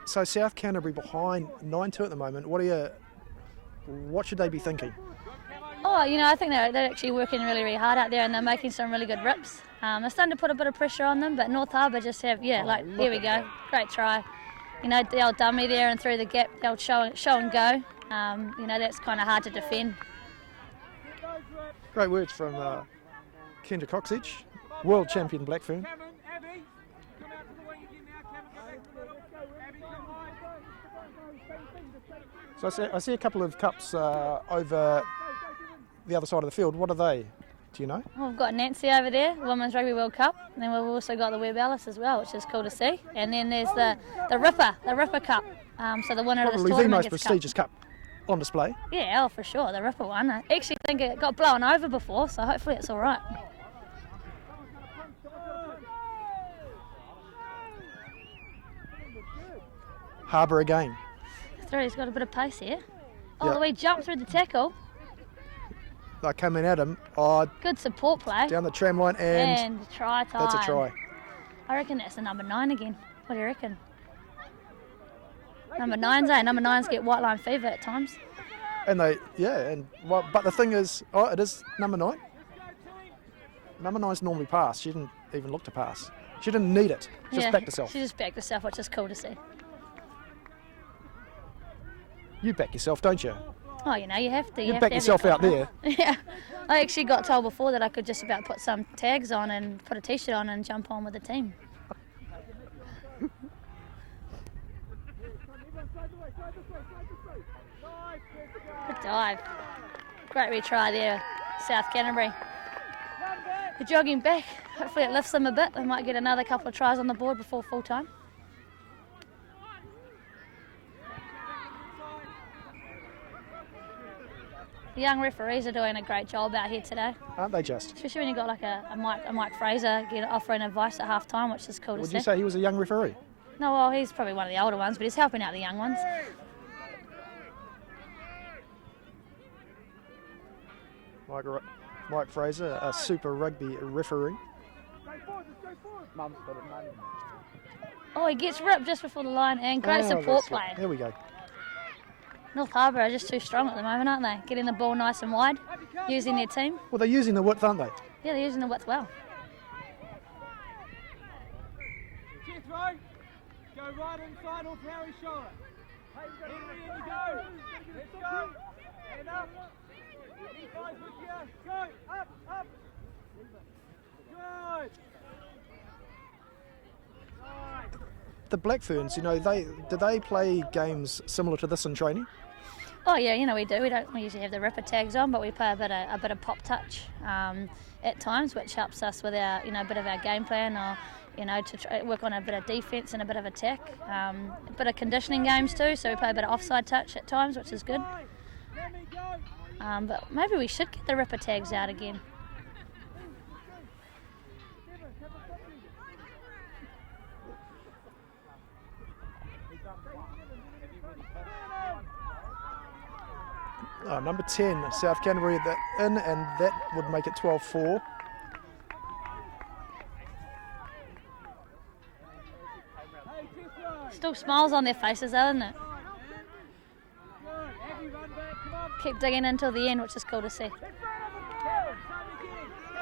So South Canterbury behind 9-2 at the moment. What should they be thinking? Oh, you know, I think they're actually working really, really hard out there, and they're making some really good rips. They're starting to put a bit of pressure on them, but North Harbour just have, here we go, great try. You know, the old dummy there and through the gap, the old show and go. You know, that's kind of hard to defend. Great words from Kendra Coxedge, world champion Black Fern. So I see a couple of cups over the other side of the field. What are they? Do you know? Well, we've got Nancy over there, Women's Rugby World Cup, and then we've also got the Webb Ellis as well, which is cool to see. And then there's the Rippa Cup. So the winner of this tournament Probably the most gets prestigious cup on display. Yeah, for sure, the Rippa one. I actually think it got blown over before, so hopefully it's all right. Harbour again. He's got a bit of pace here. Oh, the way he jumped through the tackle. They're coming at him. Oh, good support play. Down the tram line and try time. That's a try. I reckon that's the number 9 again. What do you reckon? Number 9s, Number 9s get white line fever at times. And but the thing is, it is number 9. Number 9's normally pass. She didn't even look to pass. She didn't need it. Just backed herself. She just backed herself, which is cool to see. You back yourself, don't you? Oh, you know, you have to. You back yourself out there. Yeah. I actually got told before that I could just about put some tags on and put a t-shirt on and jump on with the team. Good dive. Great retry there, South Canterbury. They're jogging back. Hopefully it lifts them a bit. They might get another couple of tries on the board before full time. The young referees are doing a great job out here today. Aren't they just? Especially when you've got like a Mike Fraser offering advice at half time, which is cool to see. Would you say he was a young referee? No, well, he's probably one of the older ones, but he's helping out the young ones. Mike Fraser, a Super Rugby referee. Oh, he gets ripped just before the line, and great support play. There we go. North Harbour are just too strong at the moment, aren't they? Getting the ball nice and wide, using their team. Well, they're using the width, aren't they? Yeah, they're using the width well. Go right inside off Harry's shoulder. Henry, in you go. Let's go. And up. These guys with you. Go. Up. Good. The Black Ferns, you know, do they play games similar to this in training? Oh yeah, you know we do. We usually have the Rippa tags on, but we play a bit of pop touch at times, which helps us with our a bit of our game plan, or to work on a bit of defence and a bit of attack. A bit of conditioning games too, so we play a bit of offside touch at times, which is good. But maybe we should get the Rippa tags out again. Number 10, South Canterbury and that would make it 12-4. Still smiles on their faces, though, isn't it? Keep digging until the end, which is cool to see.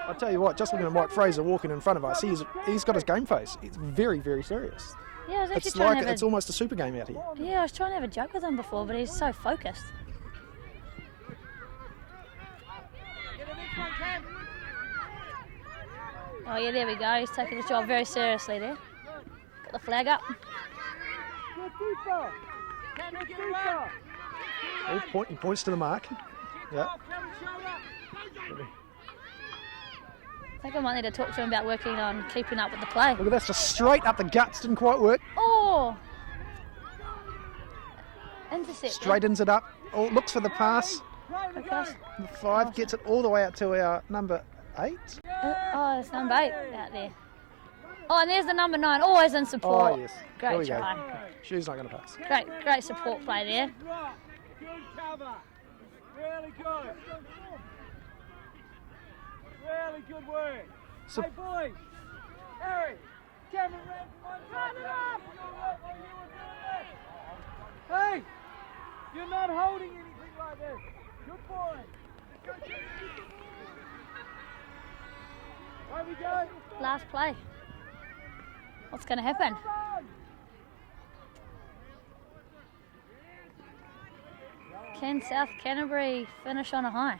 I tell you what, just looking at Mike Fraser walking in front of us, he's got his game face. It's very, very serious. Yeah, I was actually it's almost a super game out here. Yeah, I was trying to have a joke with him before, but he's so focused. Oh yeah, there we go. He's taking his job very seriously there. Got the flag up. He points to the mark. Yeah. I think I might need to talk to him about working on keeping up with the play. Look at this, just straight up the guts. Didn't quite work. Oh! Intercept. Straightens it up. Oh, looks for the pass. The 5 gets it all the way out to our number 8. Oh, it's number 8 out there. Oh, and there's the number 9, always in support. Oh, yes. Great try. She's not going to pass. Great support play there. Good cover. Really good. Really good work. Hey, boys. Harry, Cameron ran from one side to the other. Hey, you're not holding anything like this. Good boy. Last play. What's going to happen? Can South Canterbury finish on a high?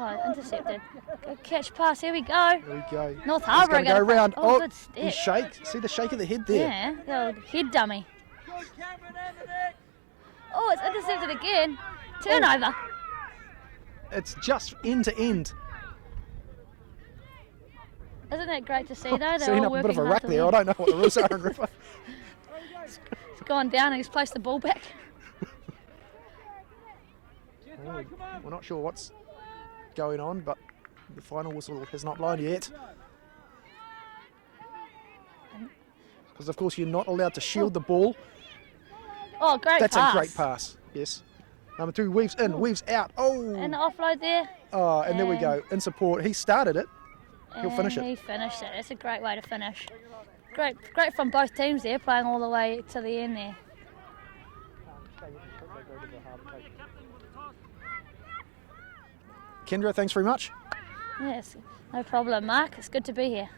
Oh, intercepted. Good catch pass. Here we go. There we go. North He's Harbour going to go round. Oh, good step. He shake. See the shake of the head there. Yeah, the old head dummy. Oh, it's intercepted again. Turnover. It's just end to end. Isn't it great to see though? They're Seeing all a bit working of a hard ruck to there. I win. don't know what the rules are in Rippa. He's gone down and he's placed the ball back. We're not sure what's going on, but the final whistle has not blown yet. Because of course you're not allowed to shield the ball. Oh, great That's pass. a great pass, yes. Number 2 weaves in, weaves out. Oh! And the offload there. Oh, and there we go, in support. He started it. He'll finish And it. he finished it. That's a great way to finish. Great from both teams there, playing all the way to the end there. Kendra, thanks very much. Yes, no problem, Mark. It's good to be here.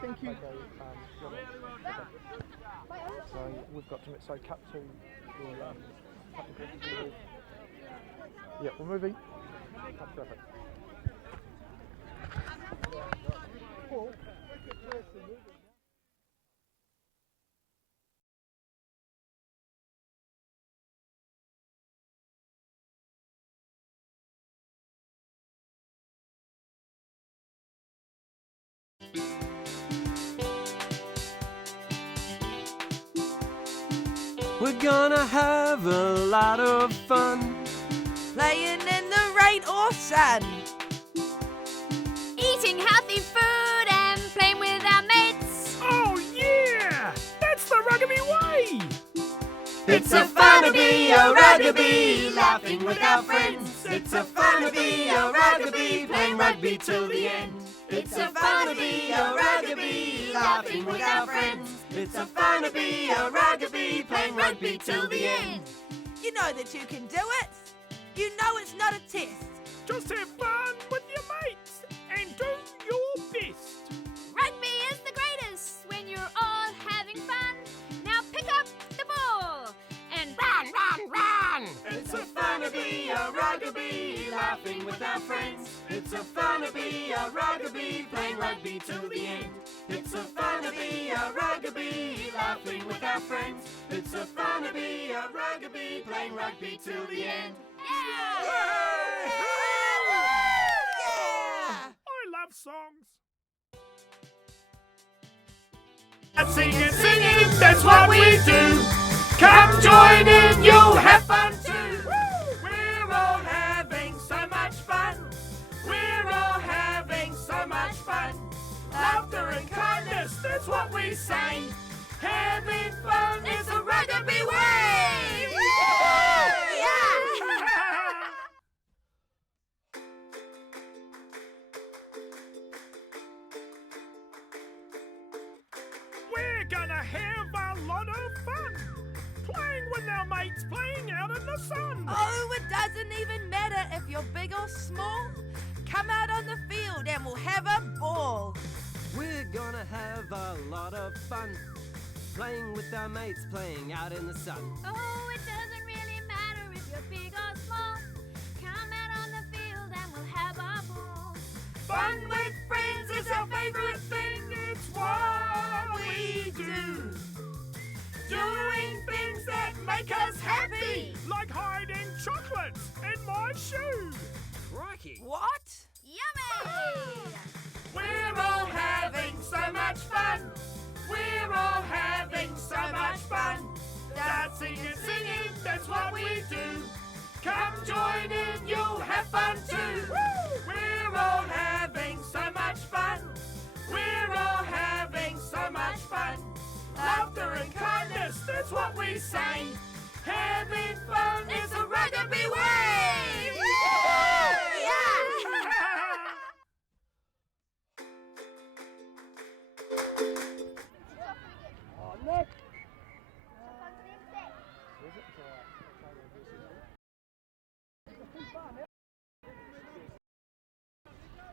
Thank you. So we've got to cut to yeah, we're moving. Perfect. We're gonna have a lot of fun. Playing in the rain or sun. Eating healthy food and playing with our mates. Oh yeah! That's the rugby way! It's a fun to be a rugby, laughing with our friends. It's a fun to be a rugby, playing rugby till the end. It's a fun to be a rugby, laughing with our friends. It's a fun to be a rugby, playing rugby till the end. You know that you can do it. You know it's not a test. Just have fun with your mates and do your best. Rugby is the greatest when you're all having fun. Now pick up the ball and run, run, run. It's a fun to be a rugby, laughing with our friends. It's a fun to be a rugby, playing rugby till the end. It's a fun to be a rugby, laughing with our friends. It's a fun to be a rugby, playing rugby till the end. I love songs. Singing, that's what we do. Come join in, you'll have fun too. We're all having so much fun. We're all having so much fun. Laughter and kindness, that's what we say. Having fun is the rugby way. We're gonna have a lot of fun. Playing with our mates, playing out in the sun. Oh, it doesn't even matter if you're big or small. Come out on the field and we'll have a ball. We're gonna have a lot of fun. Playing with our mates, playing out in the sun. Oh, it doesn't really matter if you're big or small. Come out on the field and we'll have a ball. Fun with friends is our favourite thing. It's what we do. Doing things that make us happy. Like hiding chocolates in my shoe. Crikey. What? Yummy! We're all having so much fun. We're all having so much fun. Dancing and singing, that's what we do. Come join in, you'll have have fun too. We're all having so much fun. We're all having so much fun. Laughter and kindness, that's what we say. Having fun is a rugby way.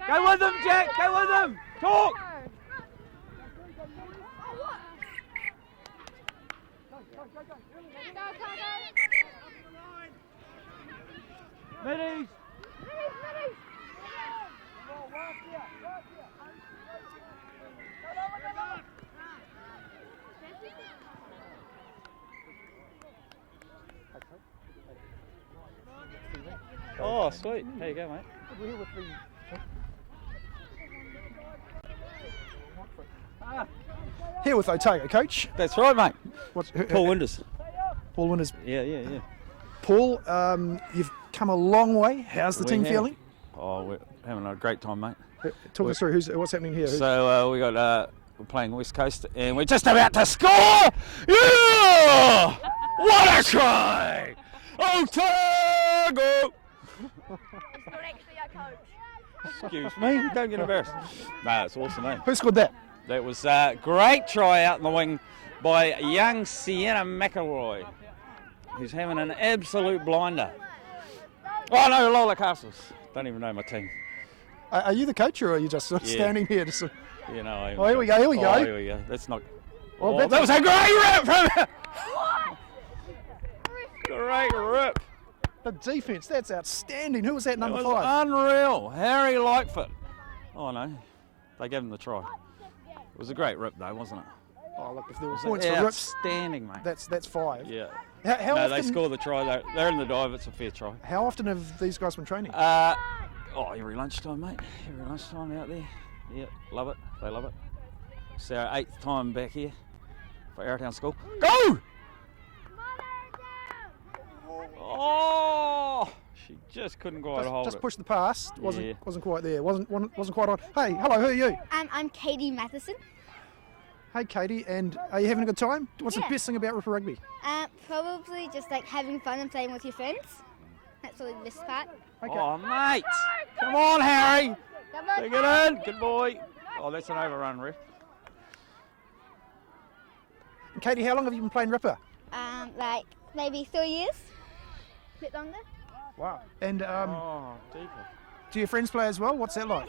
Go with them, Jack. Go with them. Talk. Middies. Oh, sweet. There you go, mate. Here with Otago, coach. That's right, mate. Paul Winters. Paul Winters. Yeah. Paul, you've come a long way. How's the team feeling? Oh, we're having a great time, mate. Talk us through what's happening here. So we're playing West Coast, and we're just about to score. Yeah! What a try! Otago! He's not actually our coach. Excuse me, don't get embarrassed. No, it's awesome, mate. Who scored that? That was a great try out in the wing by young Sienna McElroy, who's having an absolute blinder. Oh no, Lola Castles. Don't even know my team. Are you the coach, or are you just standing here? Just You know. I am. Oh, here we go. Here we go. That's not. Well, that was a great rip from. Great rip. The defence, that's outstanding. Who was that, number 5? Unreal. Harry Lightfoot. Oh no, they gave him the try. It was a great rip though, wasn't it? Oh look, if there were points for rips, outstanding, mate. That's 5. Yeah. How often, they score the try. They're in the dive. It's a fair try. How often have these guys been training? Every lunchtime, mate. Every lunchtime out there. Yeah, love it. They love it. It's our 8th time back here for Arrowtown School. Go! Oh! She just couldn't quite hold it. Just pushed the pass. Wasn't quite there. Wasn't quite on. Hey, hello. Who are you? I'm Katie Matheson. Hey, Katie, and are you having a good time? What's the best thing about Rippa Rugby? Probably just like having fun and playing with your friends. That's probably the best part. Okay. Oh, mate! Come on, Harry! Take it in. Good boy. Oh, that's an overrun, ref. And Katie, how long have you been playing Rippa? Like maybe 3 years. A bit longer. Wow. And deeper. Do your friends play as well? What's that like?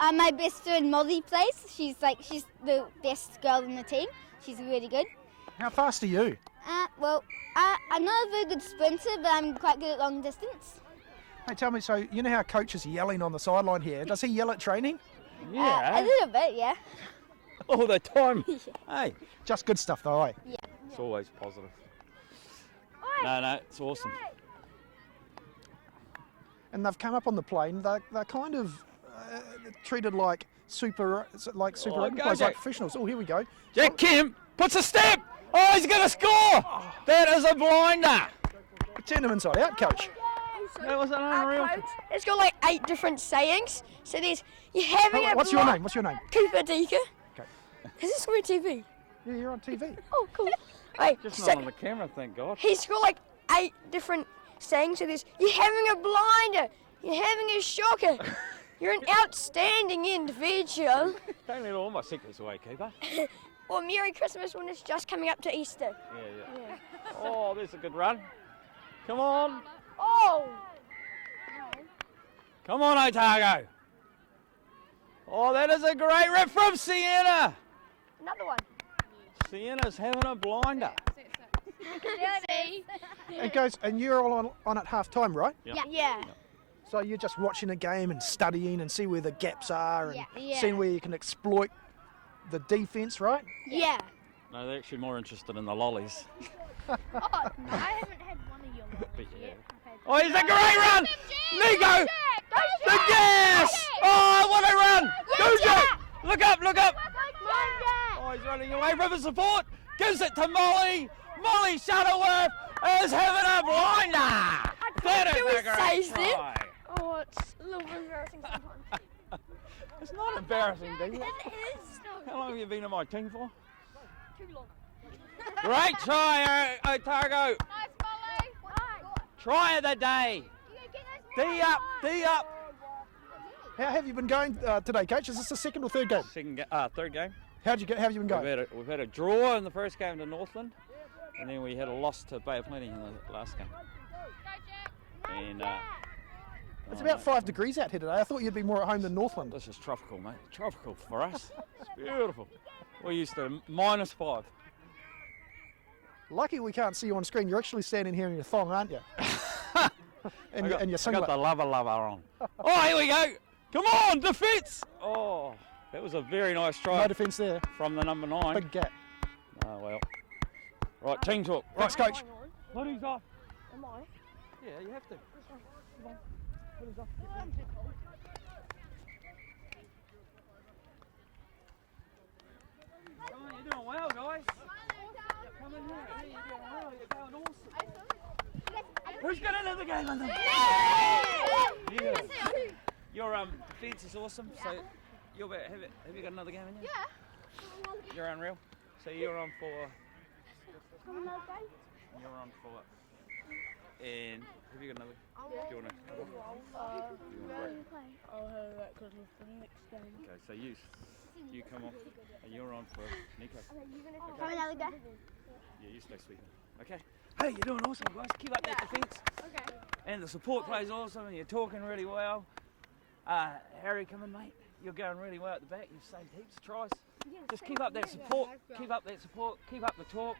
My best friend Molly plays. She's the best girl in the team. She's really good. How fast are you? I'm not a very good sprinter, but I'm quite good at long distance. Hey, tell me, so you know how coach is yelling on the sideline here? Does he yell at training? A little bit, yeah. All the time. Hey. Just good stuff though, eh? Yeah. It's always positive. No, it's awesome. And they've come up on the plane. They're kind of treated like super rugby players, like professionals. Oh, here we go. Jack Kemp puts a step. Oh, he's going to score. That is a blinder. Turn him inside out, coach. That was an unreal. It's got like 8 different sayings. So there's you're having a. What's your name? What's your name? Pt.2. Okay. Is this on TV? Yeah, you're on TV. Oh, cool. Wait, Just not on the camera, thank God. He's got like 8 different sayings. So there's you're having a blinder. You're having a shocker. You're an outstanding individual. Don't let all my secrets away, keeper. Or Merry Christmas when it's just coming up to Easter. Yeah. Oh, there's a good run. Come on. Oh. Come on, Otago. Oh, that is a great rip from Sienna. Another one. Sienna's having a blinder. And guys, and you're all on at half time, right? Yeah. So you're just watching a game and studying and see where the gaps are and Yeah. seeing where you can exploit the defence, right? Yeah. No, they're actually more interested in the lollies. I haven't had one of your lollies yet. Oh, he's a great run! Nico! The gas! Oh, what a run! Go, Jack! Look up! Oh, he's running away from his support. Gives it to Molly. Molly Shuttleworth is having a blinder. That is Can we a great say that? try. Oh, it's a little bit embarrassing sometimes. It's not embarrassing, Dee. It is. How long have you been in my team for? Too long. Great try, Otago. Nice volley. Try of the day. D up, D up. How have you been going today, Coach? Is this the second or third game? Third game. How have you been going? We've had a draw in the first game to Northland, and then we had a loss to Bay of Plenty in the last game. And It's about 5 degrees out here today. I thought you'd be more at home than Northland. This is tropical, mate. Tropical for us. It's beautiful. We're used to -5. Lucky we can't see you on screen. You're actually standing here in your thong, aren't you? and your I singlet. got the lover on. Oh, here we go. Come on, defence. Oh, that was a very nice try. No defence there. From the number 9. Big gap. Oh, well. Right, team talk. Thanks, Coach. Hoodie's off. Am I? Yeah, you have to. Come on. Hoodie's off. Come on, you're doing well, guys. Come in here. Yeah, you're doing well. You're going awesome. Who's got another game on them? Yeah. Your defence is awesome. So have you got another game in you? Yeah. You're unreal. So you're on for. Another game? You're on for. And have you got another? Do you want to come on? I'll have that because of the next game. Okay, so you come off and you're on for Nico. Have another go? Yeah, you stay speaking. Okay. Hey, you're doing awesome, guys. Keep up that defence. Okay. And the support plays awesome, and you're talking really well. Harry, come in, mate. You're going really well at the back. You've saved heaps of tries. Just keep up that support. Keep up that support. Keep up the talk.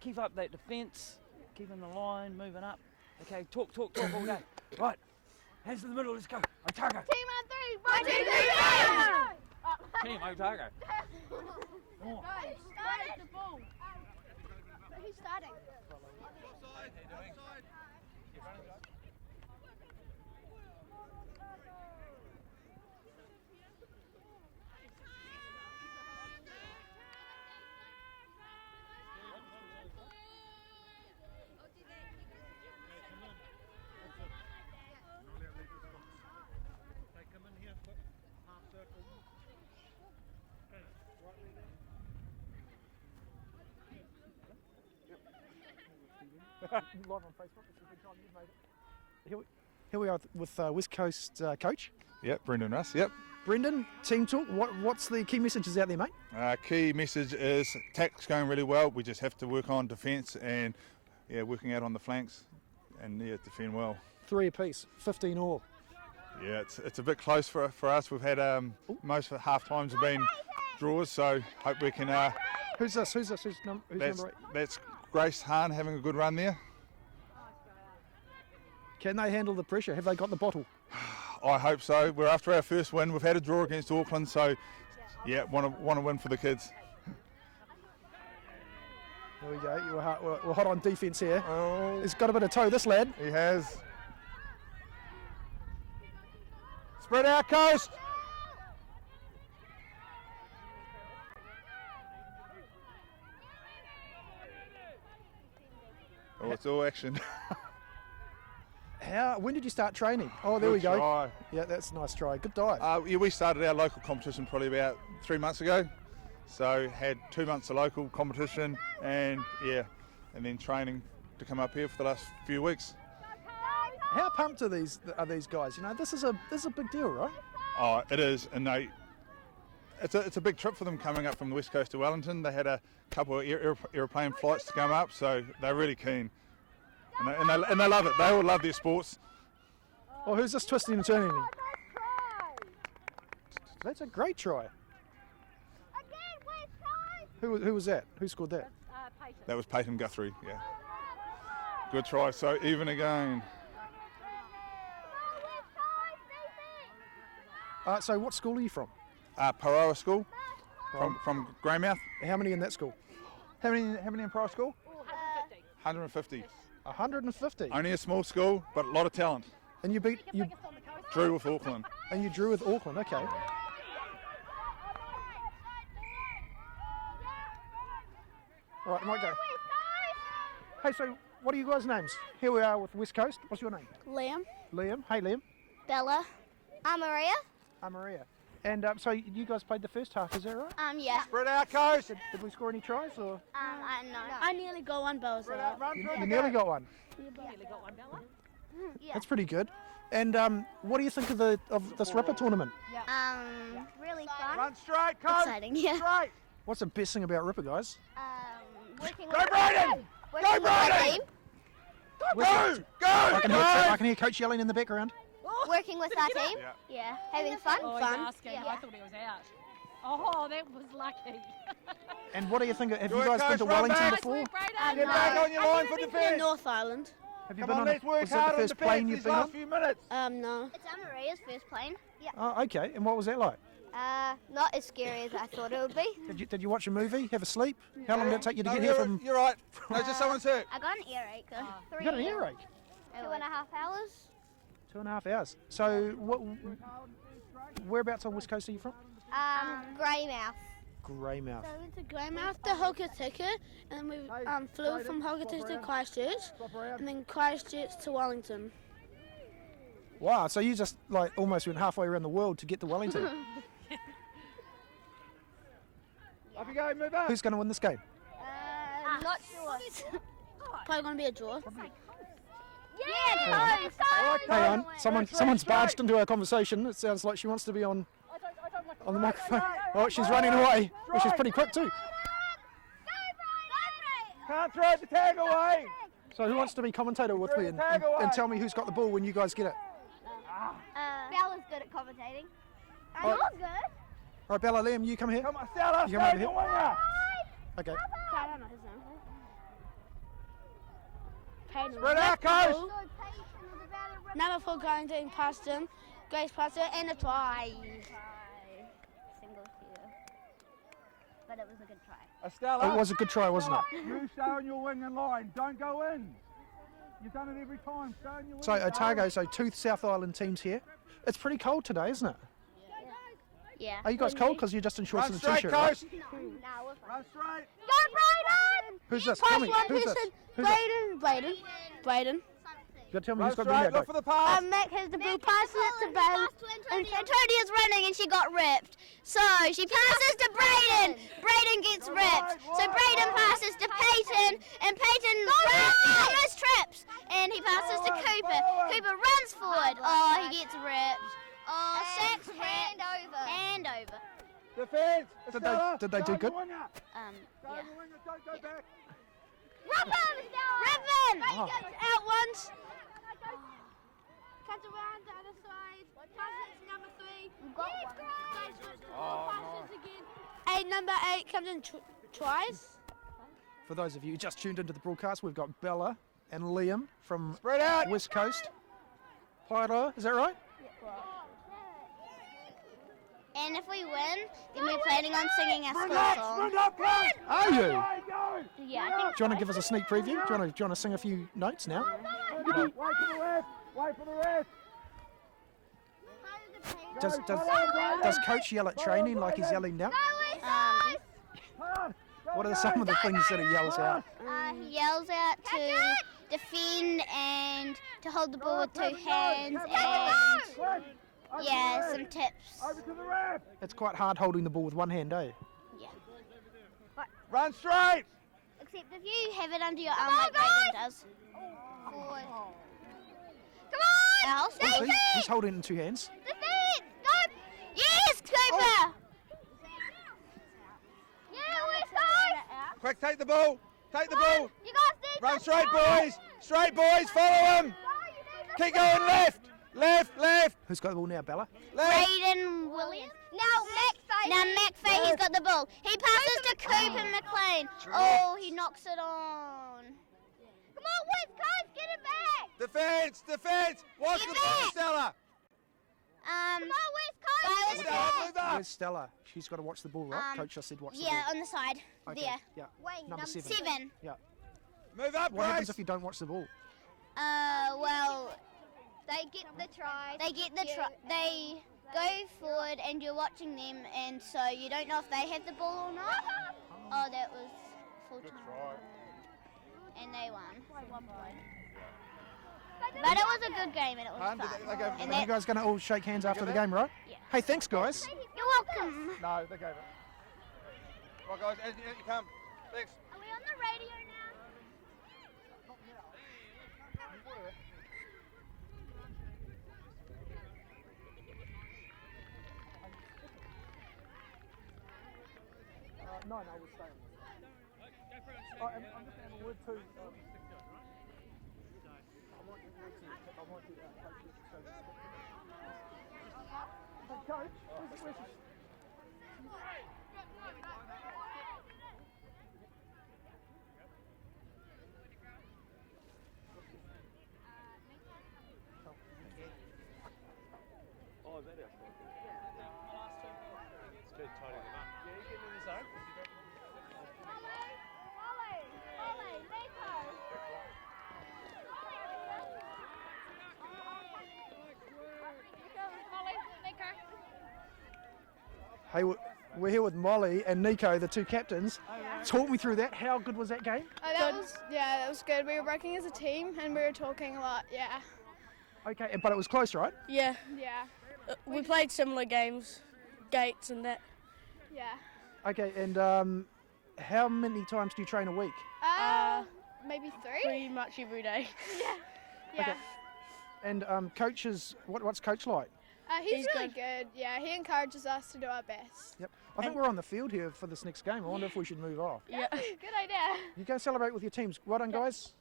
Keep up that defence. Keeping the line, moving up. Okay, talk all day. Right. Hands to the middle. Let's go. Otago. Team on 3. 1, 2, 3, Team Otago. Come on. Started the ball. Who's starting? Live on Facebook. It's a good time you've made it. Here we are with West Coast coach. Yep, Brendan Russ, yep. Brendan, team talk. What's the key messages out there, mate? Key message is attack's going really well. We just have to work on defence and working out on the flanks and defend well. 3 apiece, 15 all. Yeah, it's a bit close for us. We've had most of the half times have been draws, so hope we can. Who's this? Who's number 8? That's Grace Hahn having a good run there. Can they handle the pressure? Have they got the bottle? I hope so. We're after our first win. We've had a draw against Auckland, so yeah, want to win for the kids. There we go. We're hot on defence here. Oh. He's got a bit of toe, this lad. He has. Spread out, Coast. Oh, it's all action. When did you start training? Oh, there Good we go. Try. Yeah, that's a nice try. Good dive. We started our local competition probably about 3 months ago. So had 2 months of local competition and then training to come up here for the last few weeks. How pumped are these guys? You know, this is a big deal, right? Oh, it is, and it's a big trip for them coming up from the west coast to Wellington. They had a couple of aeroplane flights to come up, so they're really keen, and they love it. They all love their sports. Oh, who's this twisting and turning? That's a great try. Who was that? Who scored that? That was Peyton Guthrie. Yeah. Good try. So even again. So what school are you from? Paroa School, from Greymouth. How many in that school? How many in Paroa School? 150. 150. Only a small school, but a lot of talent. And you drew with Auckland. And you drew with Auckland. Okay. All right, I might go. Hey, so what are you guys' names? Here we are with West Coast. What's your name? Liam. Liam. Hey, Liam. Bella. I'm Maria. I'm Maria. And so you guys played the first half, is that right? Yeah. Spread out, coach. Did we score any tries or? I know. I nearly got one, Bella's You nearly got one. nearly got one, Bella. Yeah. That's pretty good. And what do you think of this Rippa tournament? Really fun. Run straight, coach. Exciting, yeah. Straight. What's the best thing about Rippa, guys? Working Go, Brayden! Go, Brayden! Go! I can hear Coach yelling in the background. Working with our team. Yeah. Having fun. Oh, he's asking. I thought he was out. Oh, that was lucky. And what do you think? Have Do you it, guys been coach, to run Wellington back. before? Get back on your line for defence. North Island. Have you Come on, been let's work was that hard the on first plane defence you've these been last on? few minutes. No. It's Maria's first plane. Yeah. Oh, okay. And what was that like? Not as scary as I thought it would be. Did you watch a movie? Have a sleep? How long did it take you to No, get here from? You're right. No, just someone's hurt. I got an earache. You got an earache. 2.5 hours. 2.5 hours. So whereabouts on West Coast are you from? Greymouth. Greymouth. So we went to Greymouth to Hokitika, and then we flew from Hokitika to Christchurch, and then Christchurch to Wellington. Wow. So you just like almost went halfway around the world to get to Wellington. Up you go, move up. Who's going to win this game? Not sure. Probably going to be a draw. Yeah, Hang on. Someone's barged into our conversation. It sounds like she wants to be on the microphone. Oh, she's running away. Well, she's pretty quick too. Can't throw the tag away. So who wants to be commentator with me and tell me who's got the ball when you guys get it? Bella's good at commentating. Oh. You're good. All right, Bella, Liam, you come here. Come on, Stella, You come over stay here. the winger. Okay. I don't know his name. Payton. Spread out, coach. Number 4 going to past him. Grace past him and a try. Single here. But it was a good try. Estella. It was a good try, wasn't it? You stay on your wing and line. Don't go in. You've done it every time. Stay on your wing. So Otago, so 2 South Island teams here. It's pretty cold today, isn't it? Yeah. Are you guys cold because you're just in shorts Run and a straight, t-shirt, right? coach. No, we're fine. Run straight. Go, Brayden! Who's this? Pass Tell me. one Who's this? person. Who's this? Braden. You got to tell me Run who's got the straight. net, Look for the pass. Mac has the blue passes it to Braden. And Tony is running and she got ripped. So she passes to Brayden. Brayden gets ripped. So Brayden passes to Peyton. And Peyton almost trips. And he passes to Cooper. Cooper runs forward. Oh, he gets ripped. Oh, Sack's hand over. Hand over. Defence. Estella. Did they do good? Stay on Yeah. the wing and don't go back. Ribbon! Oh. Out once. Cuts around the other side. Passes to number 3. They switch to passes again. Number 8 comes in tries. For those of you who just tuned into the broadcast, we've got Bella and Liam from Spread out. West Coast. Paeroa, is that right? And if we win, then we're planning on singing our school song. Sprint up, coach. Are you? Go. Yeah, I think Do you want to give us a sneak preview? Do you want to sing a few notes now? Wait for the ref. Wait for the ref. Does Coach yell at training like he's yelling now? What are some of the things that he yells out? he yells out to defend and to hold the ball with 2 hands and yeah, some tips. Over to the ref. It's quite hard holding the ball with one hand, eh? Yeah. Run straight. Except if you have it under your arm like Brayden does. Forward. Come on! Oh, see? He's holding it in 2 hands. Defend! Go! Yes, Cooper! Yeah, West Coast! Quick, take the ball. Take the ball. You guys need Run to straight, try. boys. Straight, boys. Follow him. Keep going left. Left. Who's got the ball now, Bella? Left. Brayden Williams. Now McFahey's got the ball. He passes to Cooper McLean. Oh, he knocks it on. Come on, West Coast, get it back. Defence. Watch Get the back. ball, Stella. Come on, West Coast. Stella, move up. Where's Stella? She's got to watch the ball, right? Coach just said watch the ball. Yeah, on the side. Okay, There. yeah. Wait, Number 7. 7. Yeah. Move up, What happens Grace. if you don't watch the ball? Well, they get the try. They go forward, and you're watching them, and so you don't know if they have the ball or not. Oh, that was full time. And they won. 1 point. But it was a good game and it was fun. Are you guys going to all shake hands after the game, right? Yeah. Hey, thanks, guys. You're welcome. No, they gave it. Right, guys, as you come. Thanks. Are we on the radio now? No, we'll stay on this. I'm just having a word too. Coach, where's Oh, is that our fault? It's good tidying them up. Yeah, you get in the zone. Hey, we're here with Molly and Nico, the two captains. Talk me through that. How good was that game? That was good. We were working as a team and we were talking a lot. Yeah. Okay, but it was close, right? Yeah. Yeah. We played similar games, gates and that. Yeah. Okay, and how many times do you train a week? Maybe 3. Pretty much every day. Yeah. Okay. And coaches, what's coach like? He's really good. Yeah, he encourages us to do our best. Yep. I think we're on the field here for this next game. I wonder if we should move off. Yeah. Good idea. You go celebrate with your teams. Well done, guys.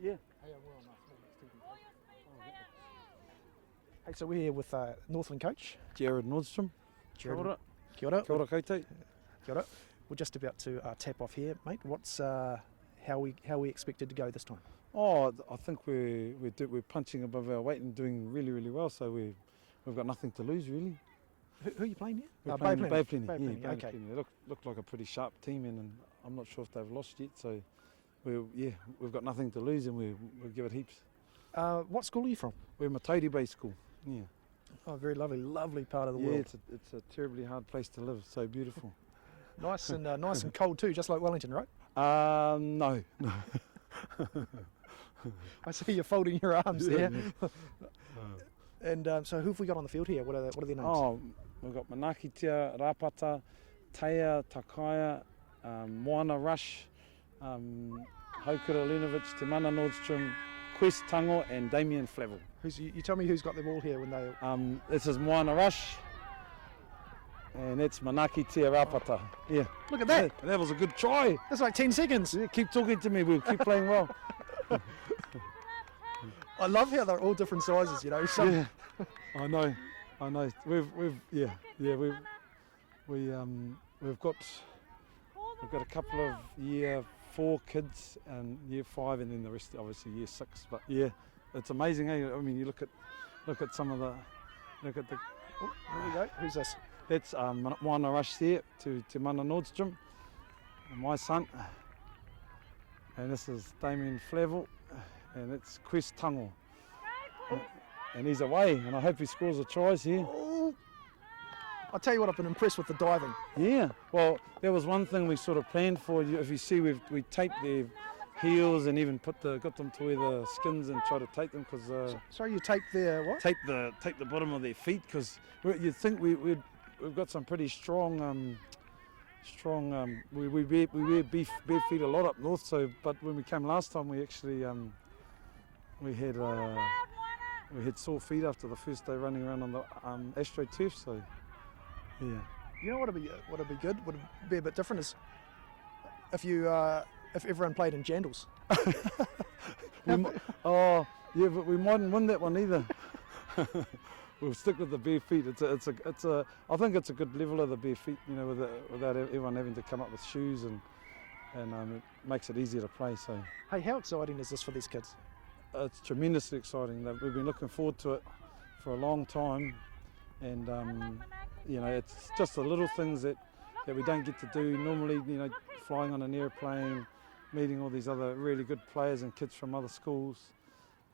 Yeah. Hey, so we're here with Northland coach Jared Nordstrom. Jared. Kia ora. Kia ora. Kia ora koutou. Kia ora. We're just about to tap off here, mate. What's how we expected to go this time? Oh, I think we're punching above our weight and doing really, really well. So we've got nothing to lose really. Who are you playing here? We're playing Bay Plenty. Okay. They look like a pretty sharp team, and I'm not sure if they've lost yet. So we've got nothing to lose, and we'll give it heaps. What school are you from? We're Matodi Bay School. Yeah. Oh, very lovely part of the world. Yeah, it's a terribly hard place to live. So beautiful. Nice and cold too, just like Wellington, right? No. I see you're folding your arms there. And so who have we got on the field here? What are their names? Oh, we've got Manakitia, Rapata, Teia, Takaya, Moana Rush, Haukura Lunovic, Te Mana Nordstrom, Quest Tango and Damien Flavel. You tell me who's got them all here when they... This is Moana Rush and it's Manakitia Rapata. Yeah. Look at that. Yeah, that was a good try. That's like 10 seconds. Yeah, keep talking to me, we'll keep playing well. I love how they're all different sizes, you know. Yeah, I know. We've got a couple of year 4 kids and year 5, and then the rest obviously year 6. But yeah, it's amazing. Eh? I mean, you look at some of the Oh, there we go. Who's this? That's Moana Rush there to Mana Nordstrom, and my son. And this is Damien Flavel, and it's Quest Tango. And he's away, and I hope he scores a tries here. Oh. I'll tell you what, I've been impressed with the diving. Yeah, well, there was one thing we sort of planned for. If you see, we taped their heels and even got them to wear the skins and try to take them because. Sorry, you taped their what? Tape the bottom of their feet because you'd think we'd we've got some pretty strong. We wear bare feet a lot up north. So, but when we came last time, we actually we had sore feet after the first day running around on the Astro turf. So, yeah. You know what'd be good? Would be a bit different is if everyone played in jandals. Oh, yeah, but we mightn't win that one either. We'll stick with the bare feet. I think it's a good level of the bare feet, you know, without everyone having to come up with shoes, and it makes it easier to play. So, hey, how exciting is this for these kids? It's tremendously exciting. We've been looking forward to it for a long time, and you know, it's just the little things that we don't get to do normally. You know, flying on an airplane, meeting all these other really good players and kids from other schools.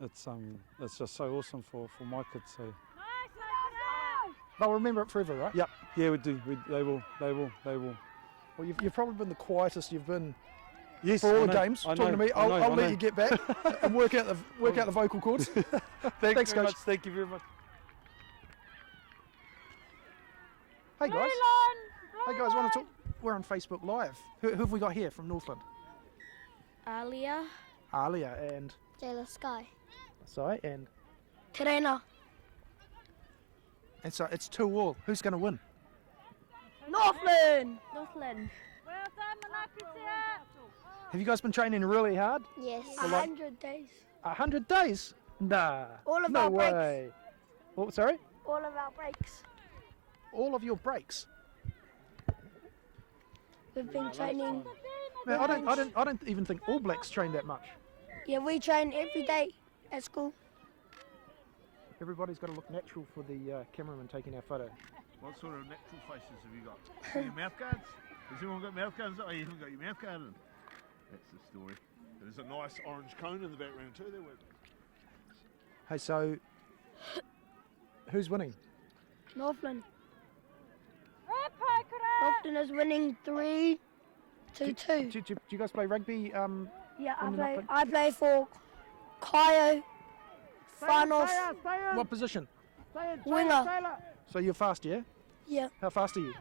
It's just so awesome for my kids. So they'll remember it forever, right? Yep. Yeah, we do. They will. Well, you've probably been the quietest you've been. Yes, for all the games. Talking to me, I'll let you get back and work out the vocal cords. Thanks, very Coach. much. Thank you very much. Hey guys. Hey guys, want to talk? We're on Facebook Live. Who have we got here from Northland? Alia. Alia and Jayla Sky. Sai and Terena. And so it's 2-2. Who's going to win? Northland. Well done, Manakitia. Have you guys been training really hard? Yes. For like 100 days. 100 days? Nah. All of no our breaks. way. Oh, sorry? All of our breaks. All of your breaks? We've been training. Man, I don't even think All Blacks train that much. Yeah, we train every day at school. Everybody's got to look natural for the cameraman taking our photo. What sort of natural faces have you got? Your mouth guards? Has anyone got mouth guards? Oh, you haven't got your mouth guard in. That's the story. There's a nice orange cone in the background too. There. Hey, so who's winning? Northland. Northland is winning 3-2. Do you guys play rugby? Yeah, I play for Kyo Ferns. What position? Winger. So you're fast, yeah? Yeah. How fast are you?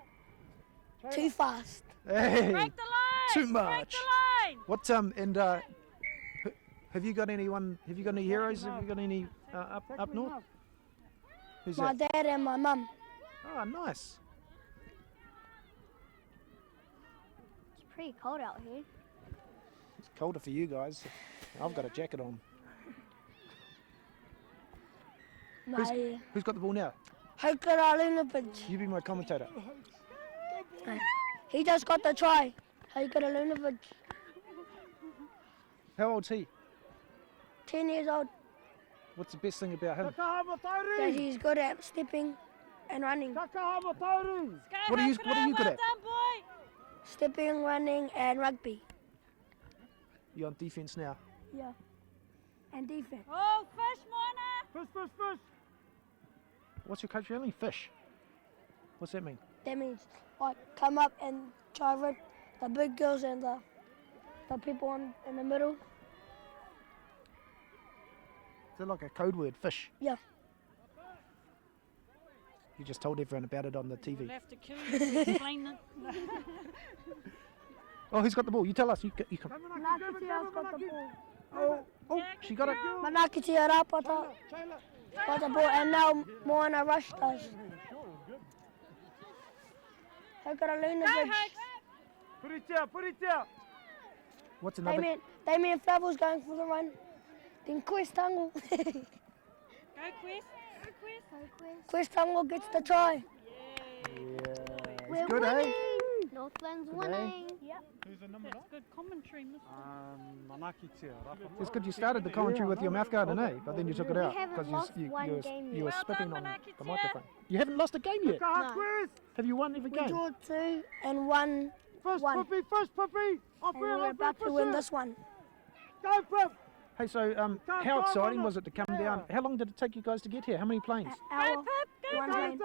Too fast. Hey, Break the line. too much. Break the line. What have you got anyone? Have you got any heroes? Have you got any up north? Who's My that? dad and my mum. Oh, nice. It's pretty cold out here. It's colder for you guys. I've got a jacket on. Who's got the ball now? You be my commentator. He just got the try. Hajkaralunovic. How old's he? 10 years old. What's the best thing about him? That he's good at stepping and running. What are you good at? Stepping, running, and rugby. You're on defence now. Yeah. And defense. Oh, fish, Moana! Fish. What's your coach yelling? Fish. What's that mean? That means like come up and try rip the big girls and the people in the middle. Is that like a code word, fish? Yeah. You just told everyone about it on the TV. We'll have to kill you to explain it. Oh, who's got the ball? You tell us. You come. Manakitia's got the ball. Oh, she got it. Manakitia Rapata got the ball, and now Moana rushed us. Hajkaralunovic. Put it out. What's another? Damien Flavel's going for the run. Then Quest Tungle. Go, Quest. Quest Tungle gets the try. It's good, eh? Northland's Good, winning. eh? Yep. Who's the number? That's good commentary, mister. It's good you started the commentary with your mouth guard in, eh? But then you took it out haven't because lost you one were game you were yet. spitting Well on done, the Manakitia. microphone. You haven't lost a game yet. No. Have you won every We game? drew 2 and won. First one. puppy. And we're about to win this one. Go, Pip. Hey, so how exciting was it to come down? How long did it take you guys to get here? How many planes? Hour, one plane.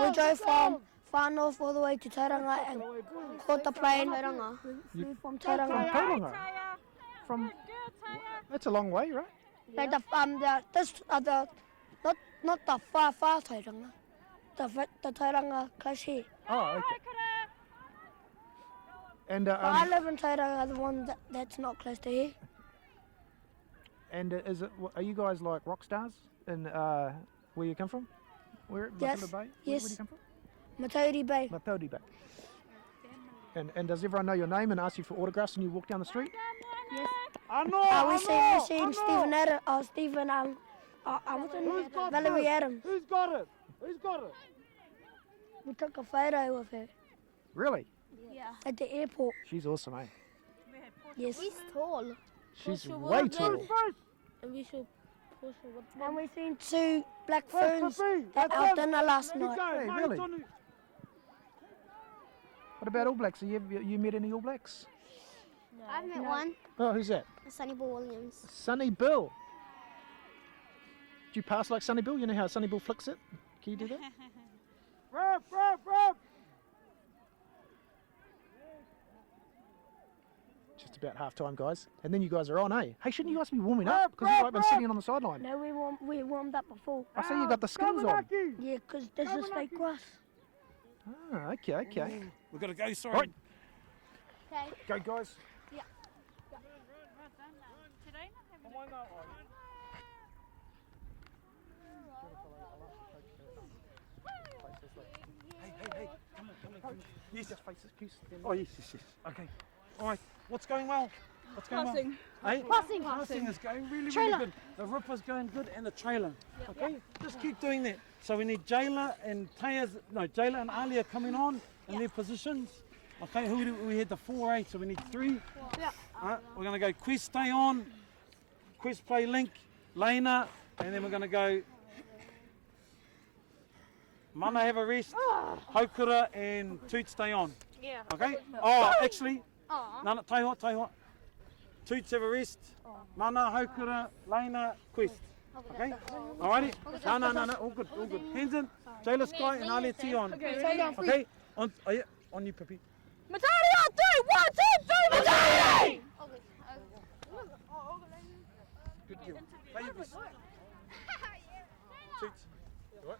We drove from far north all the way to Tauranga and caught the plane. You- From From Tauranga. Tauranga? From that's a long way, right? Like not the far Tauranga. the Tauranga close here. Oh, okay. And But I live in Tauranga, the one that's not close to here. and are you guys like rock stars in where you come from? Where? Yes. Matilda Bay? Yes. Where do you come from? Matauri Bay. Matauri Bay. And does everyone know your name and ask you for autographs when you walk down the street? Yes. We seen Stephen Adam. Stephen Valerie Adams. Who's got it? Who's got it? We took a photo with her. Really? Yeah. At the airport. She's awesome, eh? Yes. He's tall. She's way tall. And we should push her. And we seen 2 black ferns at our dinner last night. Hey, really? What about All Blacks? You met any All Blacks? I've met one. Oh, who's that? Sonny Bill Williams. Sonny Bill. Do you pass like Sonny Bill? You know how Sonny Bill flicks it? Can you do that? Rob! Just about half time, guys. And then you guys are on, eh? Hey, shouldn't you guys be warming up? Because you've been sitting on the sideline. No, we warmed up before. I see you got the skins on. Yeah, because this is fake grass. Ah, okay. We've got to go, sorry. Right. Okay. Go, guys. Yeah. Hey, come on. Yes. Oh, yes. Okay. All right. What's going well? Passing. Hey? Passing. Is going really Trailer. good. The Rippa's going good and the trailer. Yep. Okay? Just keep doing that. So we need Jayla and Jayla and Ali are coming on in their positions. Okay, we had the 4-8, so we need 3. Yeah. We're going to go Quest stay on, Quest play link, Lena, and then we're going to go Mana have a rest, Haukura and Toot stay on. Yeah. Okay? Oh, actually, Aw. Nana, taiho. Toots have a rest, Mana, Haukura, Lena, Quest. Okay? Alrighty? No, all good. Hands in, Jayla Sky and Ali T on. Okay? On you, Pippi. Matari on 3! 1, 2, 3! Matari! Good deal. Play your best. Toots. What?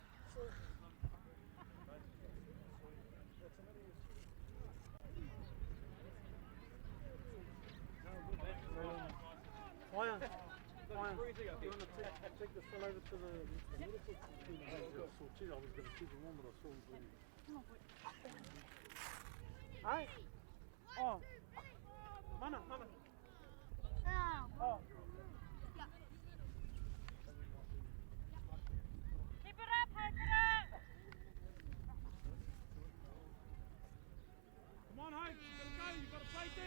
Fire. You want to take this one over to the medical team? I was going to keep him on, but I saw him bleeding. Hey? Oh. Mana. Oh. Keep it up, Haukura! Come on, Hope. You've got to play D.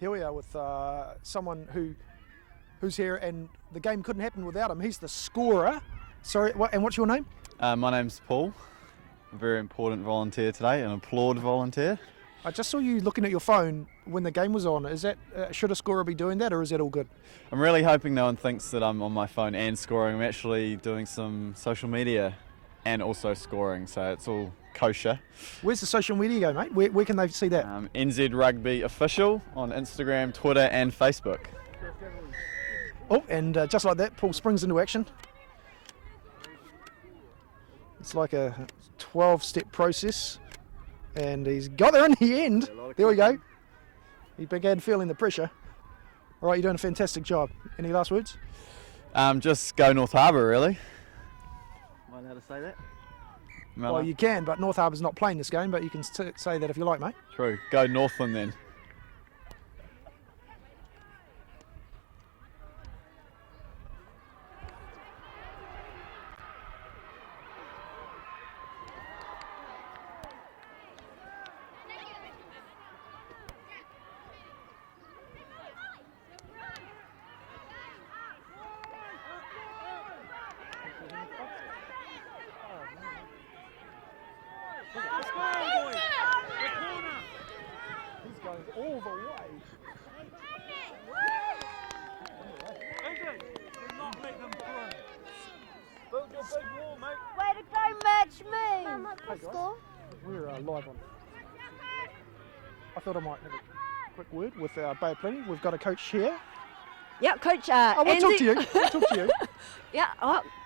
Here we are with someone who's here, and the game couldn't happen without him. He's the scorer. Sorry, and what's your name? My name's Paul. A very important volunteer today, an applaud volunteer. I just saw you looking at your phone when the game was on. Is that should a scorer be doing that, or is that all good? I'm really hoping no one thinks that I'm on my phone and scoring. I'm actually doing some social media and also scoring, so it's all kosher. Where's the social media go, mate? Where can they see that? NZ Rugby Official on Instagram, Twitter and Facebook. Oh, and just like that, Paul springs into action. It's like a 12-step process, and he's got there in the end. There we go. He began feeling the pressure. All right, you're doing a fantastic job. Any last words? Just go North Harbour, really. Am I allowed to say that? Well, you can, but North Harbour's not playing this game, but you can say that if you like, mate. True. Go Northland then. going all the way. Way to go, match me! Hey guys, we're live on. I thought I might have a quick word with our Bay of Plenty. We've got a coach here. Yeah, Coach I want to talk to you. Yeah,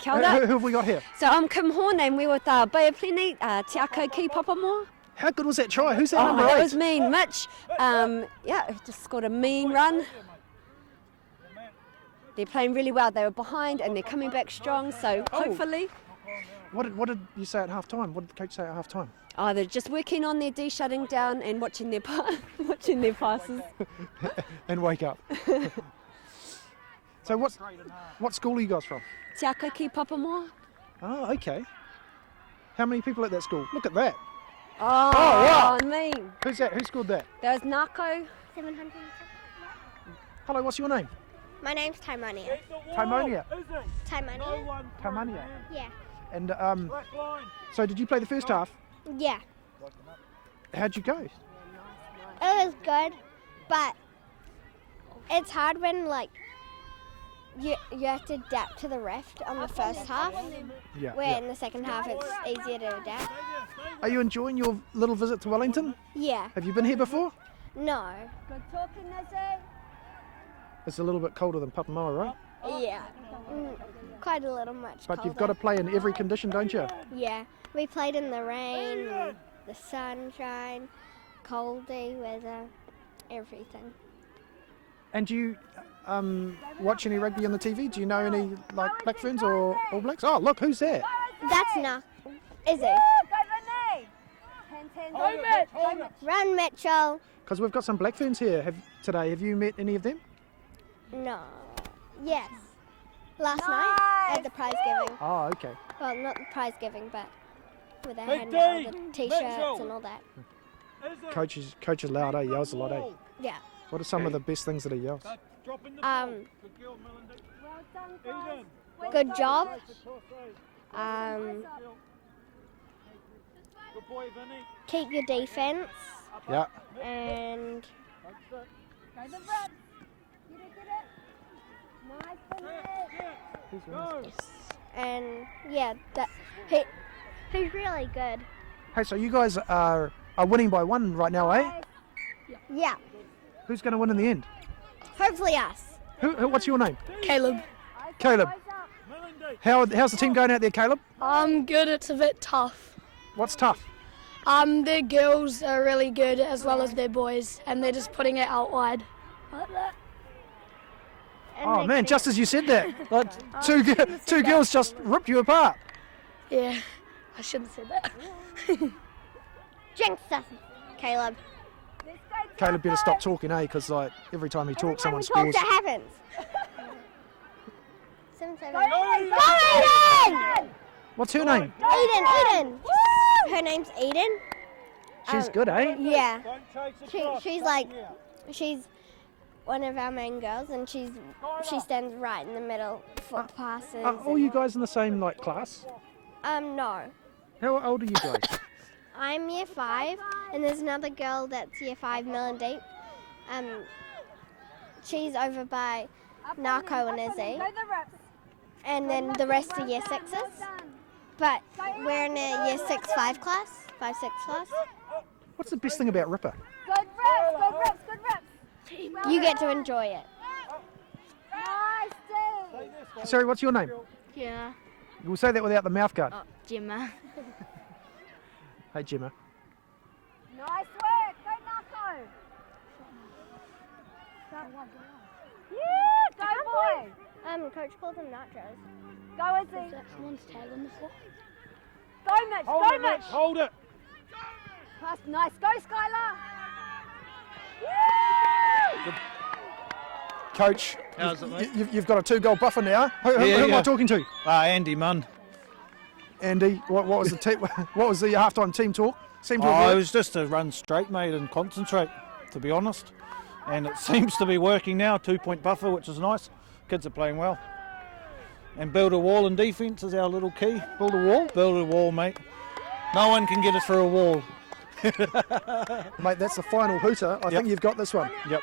kia ora. Who have we got here? So I'm Kim Horn and we're with Bay of Plenty, Te Ako ki Papamoa. How good was that try? Who's that number That 8? was mean, Mitch. Just scored a mean run. They're playing really well. They were behind and they're coming back strong, so hopefully. What did you say at half time? What did the coach say at half time? Oh, they're just working on their D shutting down and watching their passes. And wake up. So what school are you guys from? Te Ako ki Papamoa. Oh, okay. How many people at that school? Look at that. Oh, wow. mean. Who's that? Who scored that? That was Nako. 700. Hello, what's your name? My name's Timonia. Timonia. Timonia? Yeah. And so did you play the first half? Yeah. How'd you go? It was good, but it's hard when you have to adapt to the rift on the first half. Yeah. Where in the second half it's easier to adapt. Are you enjoying your little visit to Wellington? Yeah. Have you been here before? No. Good talking, Izzy. It's a little bit colder than Papamoa, right? Yeah. Quite a little much But colder. you've got to play in every condition, don't you? Yeah. We played in the rain, the sunshine, coldy weather, everything. And do you watch any rugby on the TV? Do you know any Black Ferns or All Blacks? Oh, look, who's that? That's not Izzy. Run, Mitchell. Because we've got some Black Ferns here today. Have you met any of them? No. Yes. Last night at the prize giving. Oh, okay. Well, not the prize giving, but with our hand out the t-shirts and all that. Coach is loud, eh? He yells a lot, eh? Yeah. What are some of the best things that he yells? Good job. Keep your defense. Yeah. And yeah, he's really good. Hey, so you guys are winning by 1 right now, eh? Yeah. Who's going to win in the end? Hopefully us. What's your name? Caleb. Caleb. How's the team going out there, Caleb? Good. It's a bit tough. What's tough? Their girls are really good as well as their boys, and they're just putting it out wide. Like that. Oh man, just as you said that, two girls just ripped you apart. Yeah, I shouldn't have said that. Jinx us, Caleb. Caleb better stop talking, eh? Because every time he talks, someone scores. That happens. 7, 7. Go Eden! What's her name? Eden. Her name's Eden. She's good, eh? Yeah. She's one of our main girls, and she stands right in the middle for passes. Are all you guys in the same class? No. How old are you guys? I'm year 5, and there's another girl that's year 5, Millen Deep. She's over by Nako and Izzy. And then the rest are year 6s. But we're in a year 6-5 class, 5-6 class. What's the best thing about Rippa? Good reps. You get to enjoy it. Nice, Sorry, what's your name? Yeah. We'll say that without the mouth guard. Gemma. Hey, Gemma. Nice work. Go, Nako. Yeah, go, boy. Coach calls them nachos. Go, Izzy. Someone's tag on the floor. Go, Mitch. Hold it. Pass, nice. Go, Skylar. Coach, how's it, mate? You've got a 2-goal buffer now. Who am I talking to? Andy Munn. Andy, what was the what was the halftime team talk? It was just to run straight, mate, and concentrate, to be honest. And it seems to be working now. 2-point buffer, which is nice. Kids are playing well. And build a wall in defence is our little key. Build a wall? Build a wall, mate. No one can get us through a wall. Mate, that's the final hooter. I think you've got this one. Yep.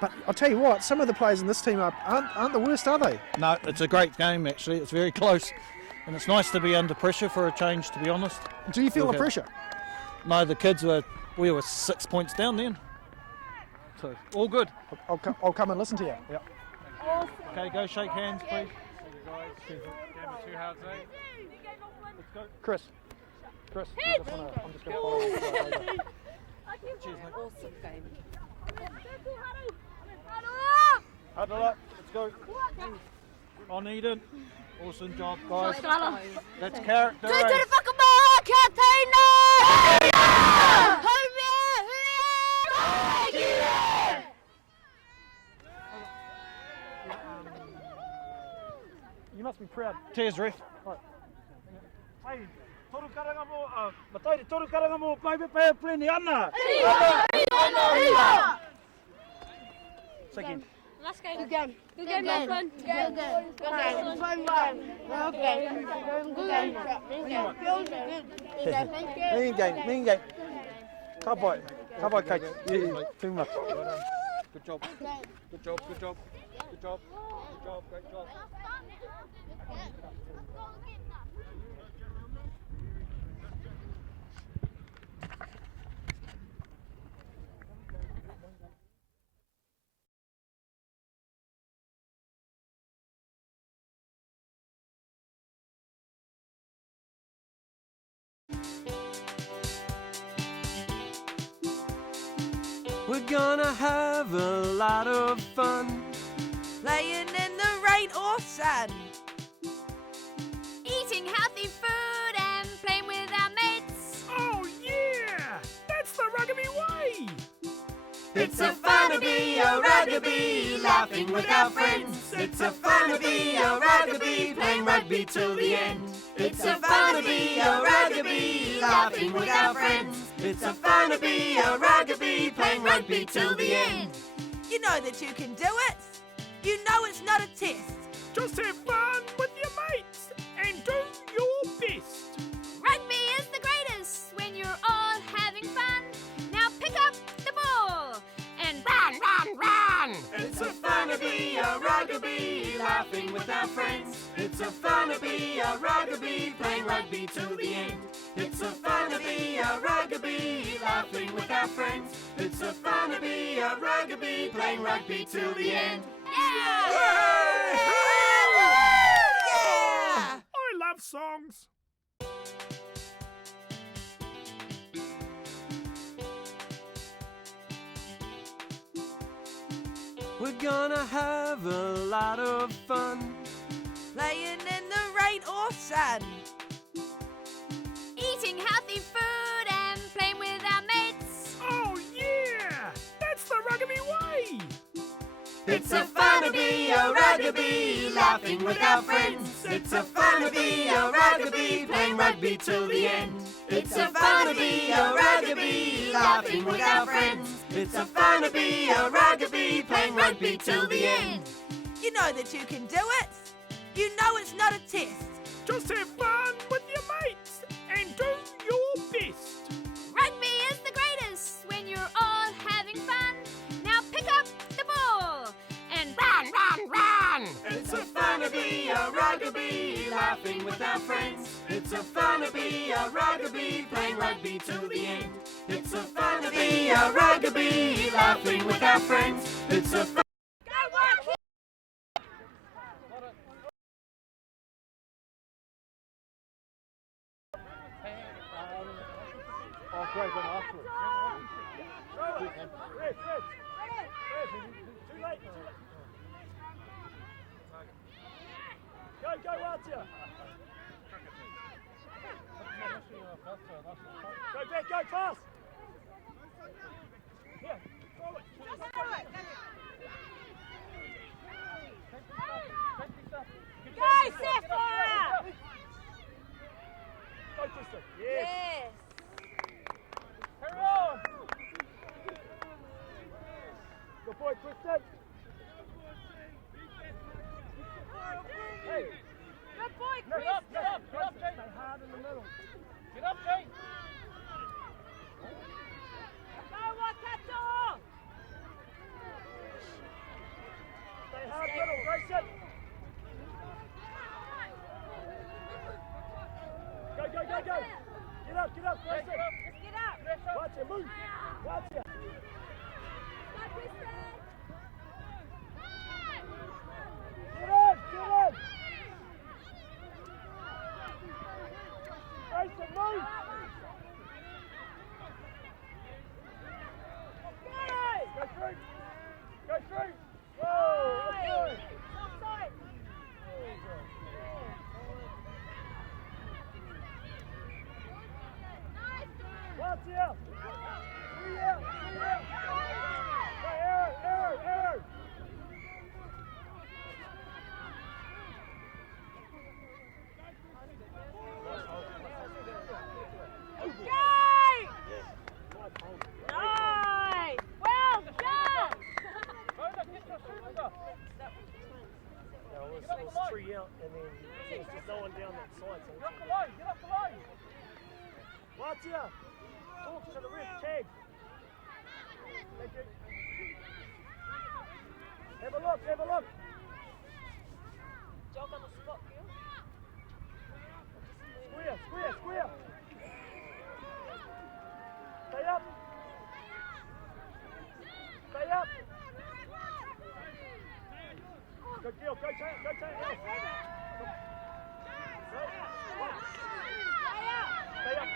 But I'll tell you what, some of the players in this team aren't the worst, are they? No, it's a great game actually. It's very close. And it's nice to be under pressure for a change, to be honest. Do you feel the pressure? No, the kids we were 6 points down then. So, all good. I'll come and listen to you. Yep. Okay, go shake hands, please. Chris. I'm just going to follow you. Cheers, mate. Awesome game. Huddle up, let's go. On Eden. Awesome job, guys. That's character. Go to the fucking ball, Katina! You must be proud. Cheers, ref. Hey, toru karanga mo, matai toru karanga mo, pai pleni ana. Second. Let's go. Good game. Good game, Lachlan. Good game. Mean game. Cowboy, coach. Yeah, too much. Good job. Great job. We're gonna have a lot of fun, playing in the rain or sun, Eating healthy food and playing with our mates. Oh yeah! That's the rugby way! It's a fun to be a rugby, laughing with our friends. It's a fun to be a rugby, playing rugby till the end. It's a fun to be a rugby, laughing with our friends. It's a fun to be a rugby, playing rugby till the end. You know that you can do it. You know it's not a test. Just have fun with your mates and do your best. Rugby is the greatest when you're all having fun. Now pick up the ball and run! It's a fun to be a rugby, laughing with our friends. It's a fun to be a rugby, playing rugby till the end. It's a fun to be a rugby, laughing with our friends. It's a fun to be a rugby, playing rugby till the end. Yeah! I love songs. We're gonna have a lot of fun, playing in the rain or sun, Eating healthy food and playing with our mates. Oh yeah! That's the rugby way! It's a fun to be a rugby, laughing with our friends. It's a fun to be a rugby, playing rugby till the end. It's a fun to be a rugby, laughing with our friends. It's a fun to be a rugby, playing rugby till the end. You know that you can do it. You know it's not a test. Just have fun with your mates and do your best. Rugby is the greatest when you're all having fun. Now pick up the ball and run! It's a fun to be a rugby, laughing with our friends. It's a fun to be a rugby, playing rugby till the end. It's a fun to be a rugby, laughing with our friends. It's a fun. Go, Archer! Go, back, go, pass! Here, forward! Go, Sapphire! Go, Tristan! Yes! Carry on! Good boy, Tristan! Hey! Good boy, Get up, Jay! Stay hard in the middle. Get up, Jay! out, and then there's just no one down that side. So Get off the line, get off the line! What's here? Talk to the ref, tag. Thank you. Have a look, have a look. Jog on the spot, girl. Square, square, square. Stay up. Stay up. Good deal, go Tay, go Tay. Stay up. Stay up.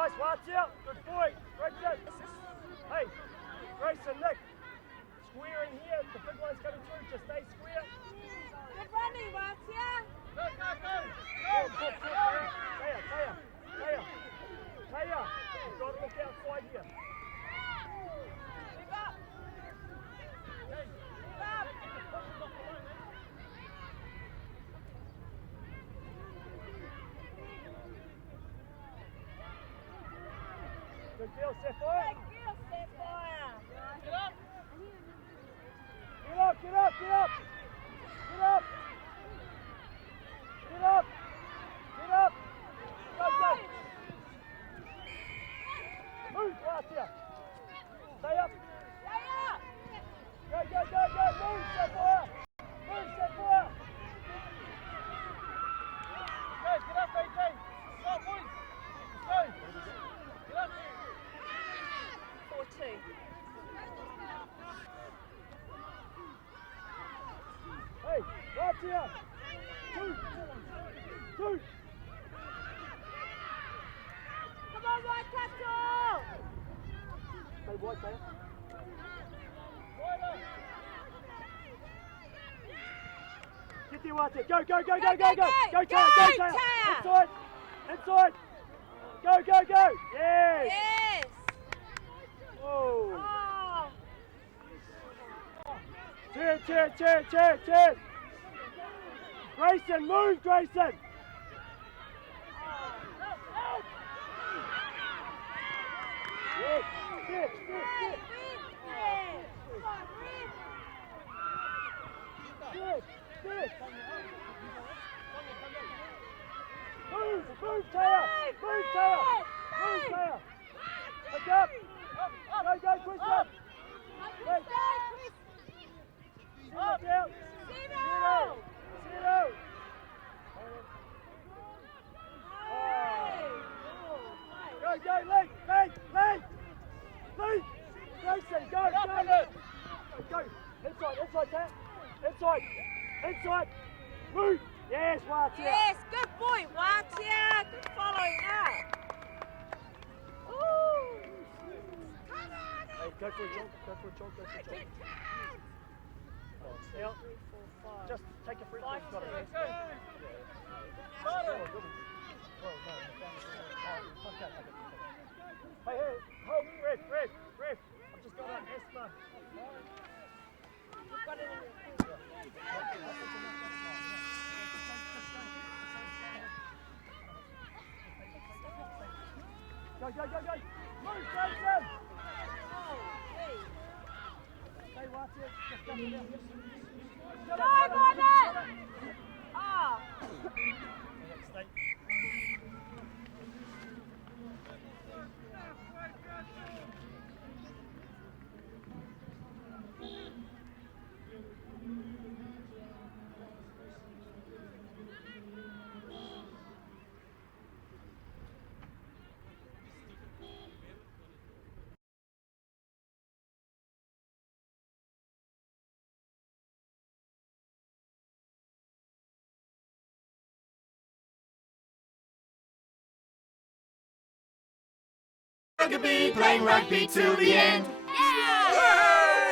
Nice, watch out. Good boy. Grayson. Hey, Grayson, Nick. Square in here. The big one's coming through. Just stay square. Good running, watch out. Go, go, go. Go. Taya. You've got to look outside here. Move up. Move up. Good deal, Sapphire. Good deal, Sapphire. Get up. Get up. Get up. Get up. Get up. Get up. Get up. Go, go. Move, Gracia. Stay up. Stay up. Go, go, go, go. Move, Sapphire. Move, Sapphire. Go, get up, AJ. Go, boys. Go. Get up. 4-2. Hey, Gracia. Two. Come on, Waikato. Stay wide, Taya. Get there, Watia. Go. Go, Taya. Go, Taya. Inside. Go. Yes. Yes. Whoa. Oh. Turn. Grayson, move, Grayson. Yes. Sit. Move, Taya. Move, Taya. Pick up. Go, Christian. Wait. Up. Zero. Go, lead. Grayson, go. Inside, Tap. Inside. Move. Yes, Watia. Yes, good boy, Watia. Good following up. Ooh. Hey, go for a jog. Out. Just take a free kick. Got it. Hey, hold, ref. I'm just going on Esma. You've got it in your Go. Move, Jason. Stay, Watia. Just go down. Go, Bonnet! Ah. Stay. Rugby, playing rugby till the end. I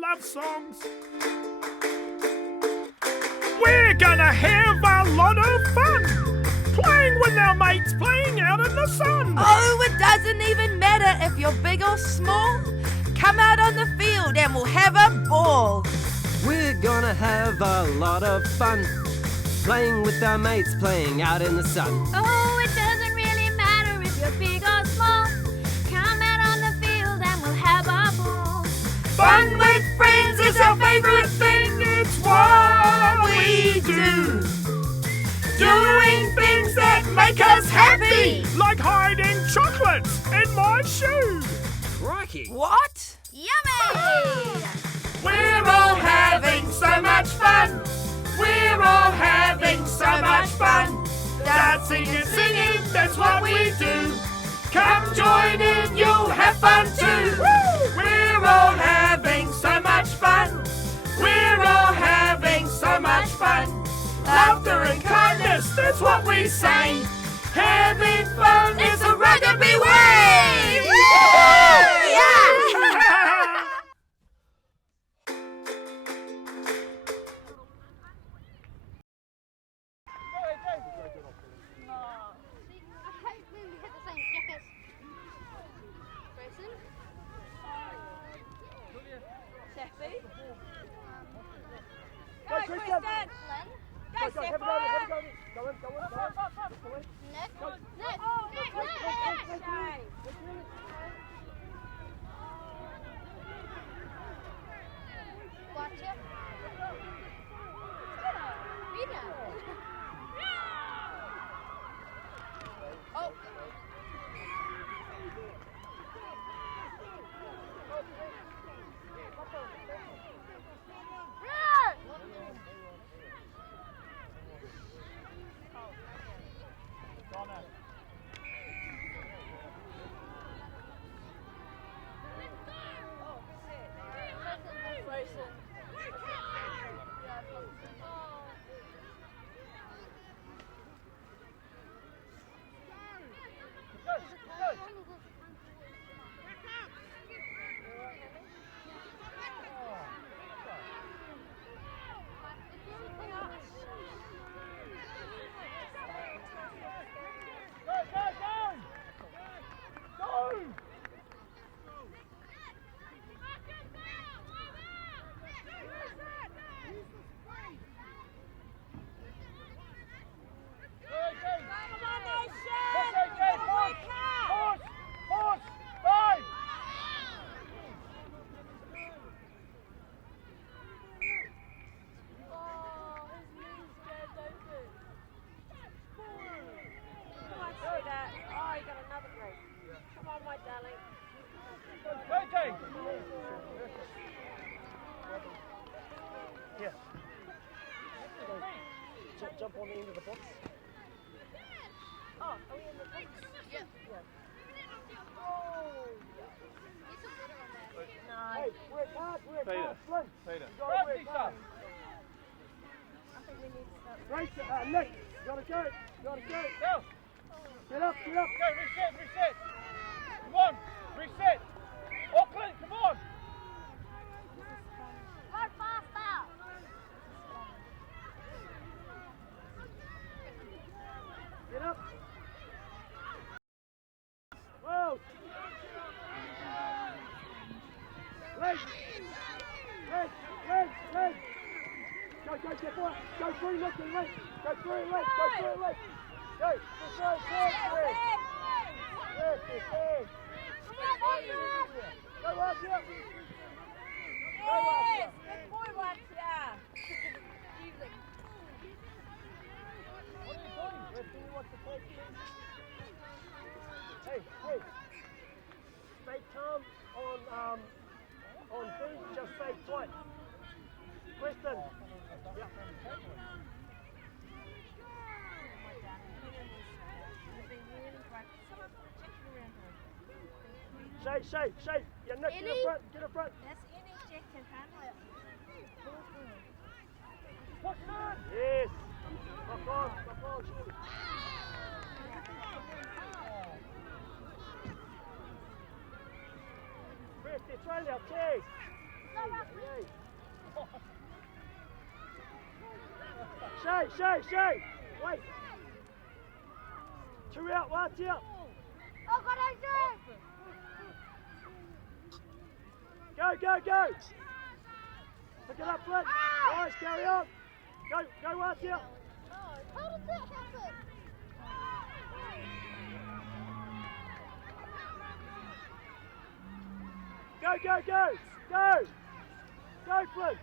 love songs. We're gonna have a lot of fun playing with our mates, playing out in the sun. Oh, it doesn't even matter if you're big or small. Come out on the field and we'll have a ball. We're gonna have a lot of fun playing with our mates, playing out in the sun. Oh, it doesn't really matter if you're big or small. Come out on the field and we'll have a ball. Fun with friends is our favourite thing. It's what we do. Doing things that make us happy, like hiding chocolates in my shoe. Crikey. What? Yummy! We're all having so much fun. We're all having so much fun. Dancing and singing, that's what we do. Come join in, you'll have fun too. We're all having so much fun. We're all having so much fun. Laughter and kindness, that's what we say. Having fun is a rugby way. Yeah! Jump on the end of the box. Oh, are we in the box? Yeah. Oh! No. Hey, work hard, Flynn. Peter. You gotta work hard. I think we need to start. Race it, Nick. You gotta go. Go. Get up. Go, reset. Come on, reset. Auckland, come on. Go faster! Get up. Whoa. Legs. Go, get boy. Go through, look and legs. Go through, legs. Go. Yes. Go up, yeah. Good boy, Watcha. What are you doing? Resting you watch the play. Hey. Stay calm on food, just stay tight. Preston. Yeah. Shape. Yeah, Nick, get a front. That's any jacket, huh? Yes. Stop on. there, train out, cheers. Shay, wait. 2 out, 1 out. Oh, God, I see. Go. Pick it up, Flint. Nice, carry on. Go, 1 out. How did that happen? Go, Flint.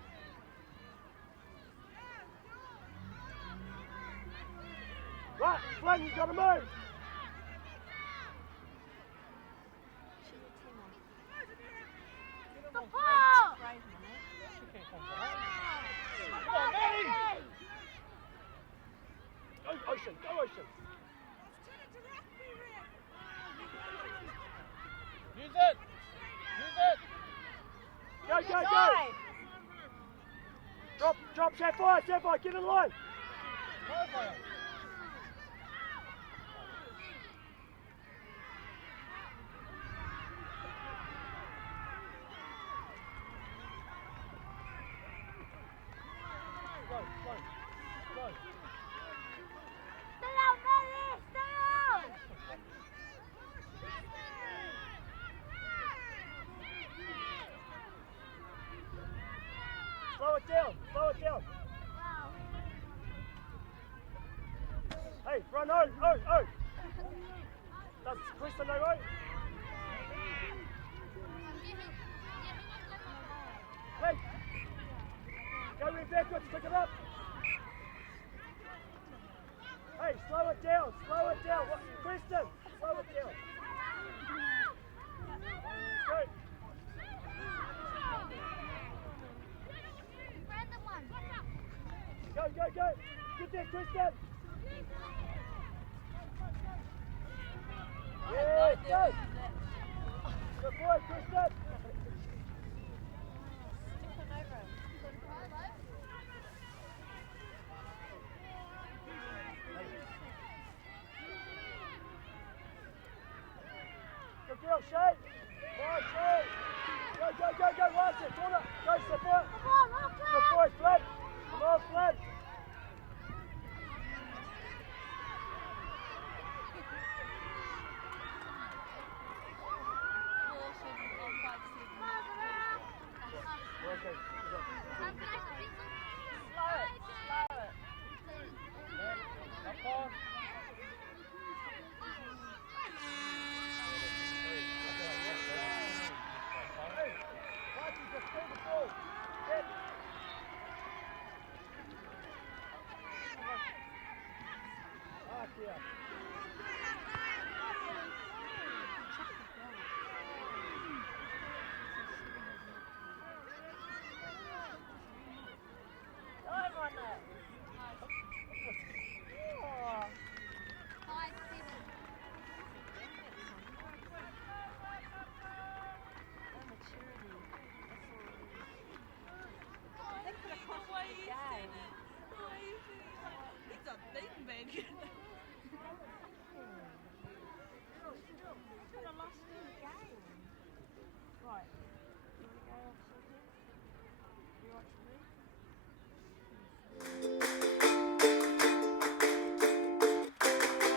Right, Flint, you've got to move. The ball! Come on, Maddie! Go, Ocean. Use it! Go! Drop, Sapphire, get in line! Slow it down. Hey, run, oh. Does Krista know, oh? Hey, go in backwards, pick it up. Hey, slow it down. What, Kristen, slow it down. Great. Go. Get there, Kristen. Yeah, go. Good boy, Kristen. Good girl, Shay. Nice, Shay. Go. Watch it. Corner. Go, support. Good boy, Flint. Come on, Flint.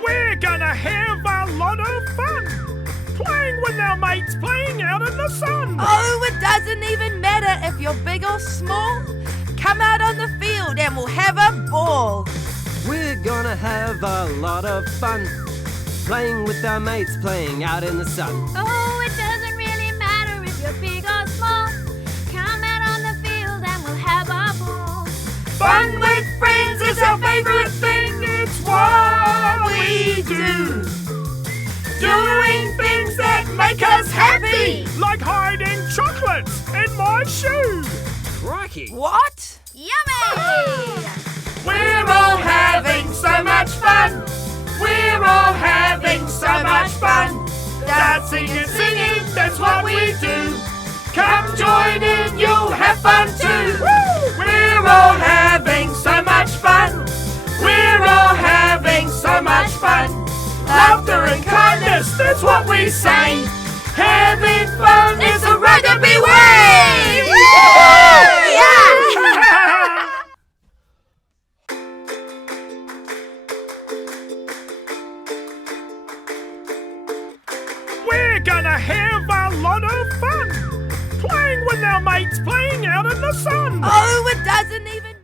We're gonna have a lot of fun playing with our mates, playing out in the sun. Oh, it doesn't even matter if you're big or small. Come out on the field and we'll have a ball. We're gonna have a lot of fun playing with our mates, playing out in the sun. Oh, it doesn't really matter if you're big or small. Come out on the field and we'll have a ball. Fun with friends is our favourite thing. It's what we do. Doing things that make us happy, like hiding chocolates in my shoe. Crikey! What? Yummy! We're all having so much fun. We're all having so much fun. Dancing and singing, that's what we do. Come join in, you'll have fun too. We're all having so much fun. We're all having so much fun. Laughter and kindness, that's what we say. Having fun is a rugby. our mates playing out in the sun. Oh, it doesn't even...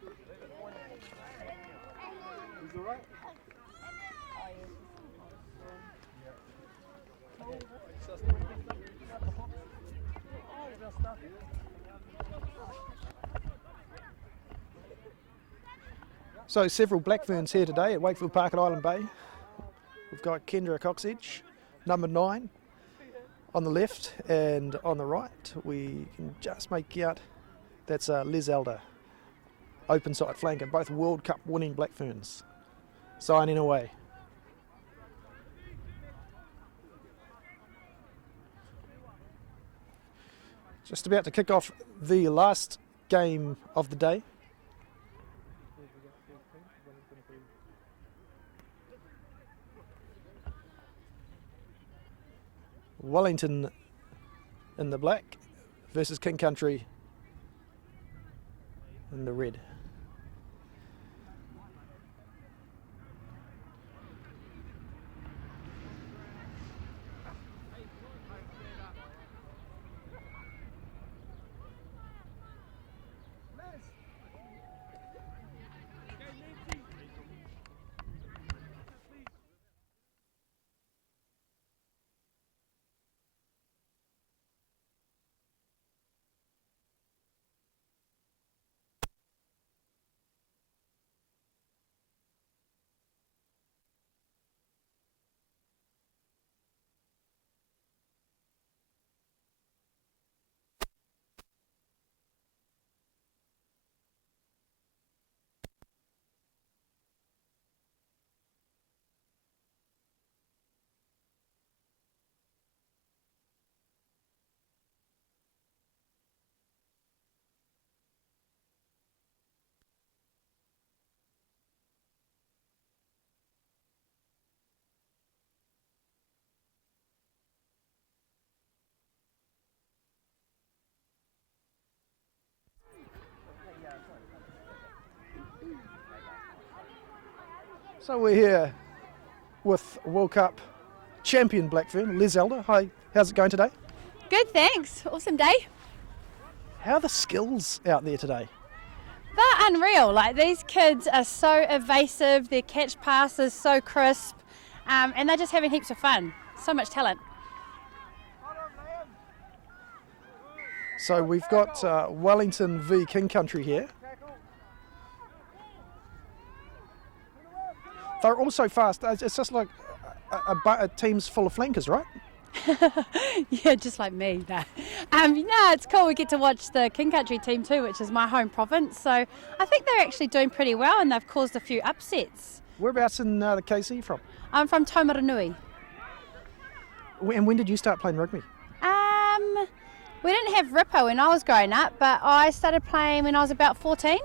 So several black ferns here today at Wakefield Park at Island Bay. We've got Kendra Coxedge, number 9, on the left, and on the right we can just make out that's Liz Elder, open side flanker, both World Cup winning black ferns, signing away. Just about to kick off the last game of the day. Wellington in the black versus King Country in the red. So we're here with World Cup champion black fern, Liz Elder. Hi, how's it going today? Good, thanks. Awesome day. How are the skills out there today? They're unreal. Like, these kids are so evasive, their catch pass is so crisp, and they're just having heaps of fun. So much talent. So we've got Wellington v King Country here. They're also fast. It's just like a team's full of flankers, right? Yeah, just like me. No, it's cool. We get to watch the King Country team too, which is my home province. So I think they're actually doing pretty well, and they've caused a few upsets. Whereabouts in the KC from? I'm from Taumaranui. And when did you start playing rugby? We didn't have Rippa when I was growing up, but I started playing when I was about 14.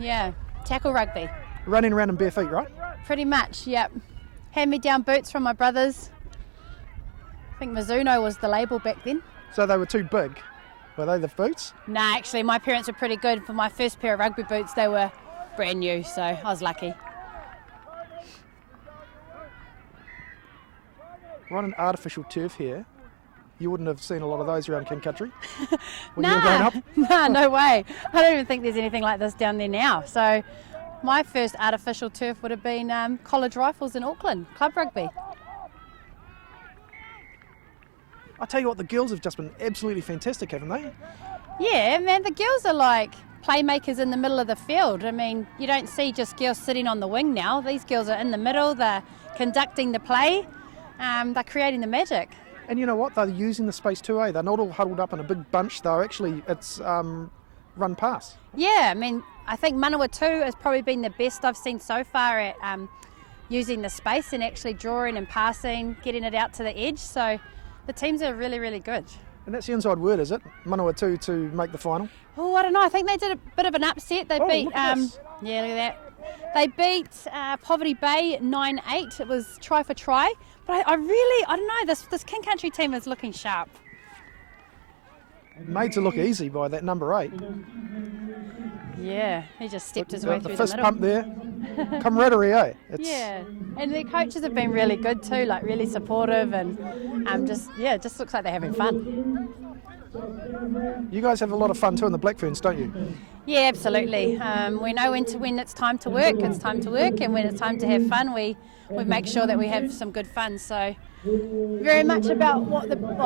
Yeah, tackle rugby. Running around in bare feet, right? Pretty much, yep. Hand-me-down boots from my brothers. I think Mizuno was the label back then. So they were too big. Were they the boots? Nah, actually, my parents were pretty good. For my first pair of rugby boots, they were brand new, so I was lucky. We're on an artificial turf here. You wouldn't have seen a lot of those around King Country when you were growing up? Nah, no way. I don't even think there's anything like this down there now. So my first artificial turf would have been College Rifles in Auckland, club rugby. I tell you what, the girls have just been absolutely fantastic, haven't they? Yeah, man, the girls are like playmakers in the middle of the field. I mean, you don't see just girls sitting on the wing now. These girls are in the middle, they're conducting the play, they're creating the magic. And you know what? They're using the space too, eh? They're not all huddled up in a big bunch, though. Actually, it's run pass. Yeah, I mean, I think Pt.2 has probably been the best I've seen so far at using the space and actually drawing and passing, getting it out to the edge. So the teams are really, really good. And that's the inside word, is it? Pt.2 to make the final? Oh, I don't know. I think they did a bit of an upset. They beat, look at this. yeah, look at that. They beat Poverty Bay 9-8. It was try for try. But I don't know, this King Country team is looking sharp. Made to look easy by that number 8. Yeah, he just stepped his way through the middle. The fist pump there. Camaraderie, eh? Yeah, and their coaches have been really good too, like really supportive and it just looks like they're having fun. You guys have a lot of fun too in the Black Ferns, don't you? Yeah, absolutely. We know when it's time to work, it's time to work, and when it's time to have fun, we make sure that we have some good fun. So very much about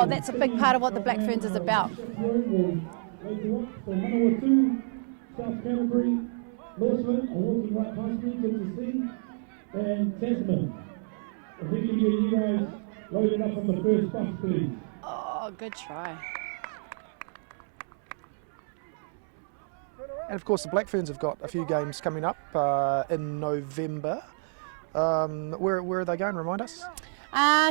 that's a big part of what the Black Ferns is about. South Canterbury, Norseman are walking right past me, good to see, and Tasman. If we can get you guys loaded up on the first bus, please. Oh, good try. And of course the Black Ferns have got a few games coming up in November. Where are they going, remind us?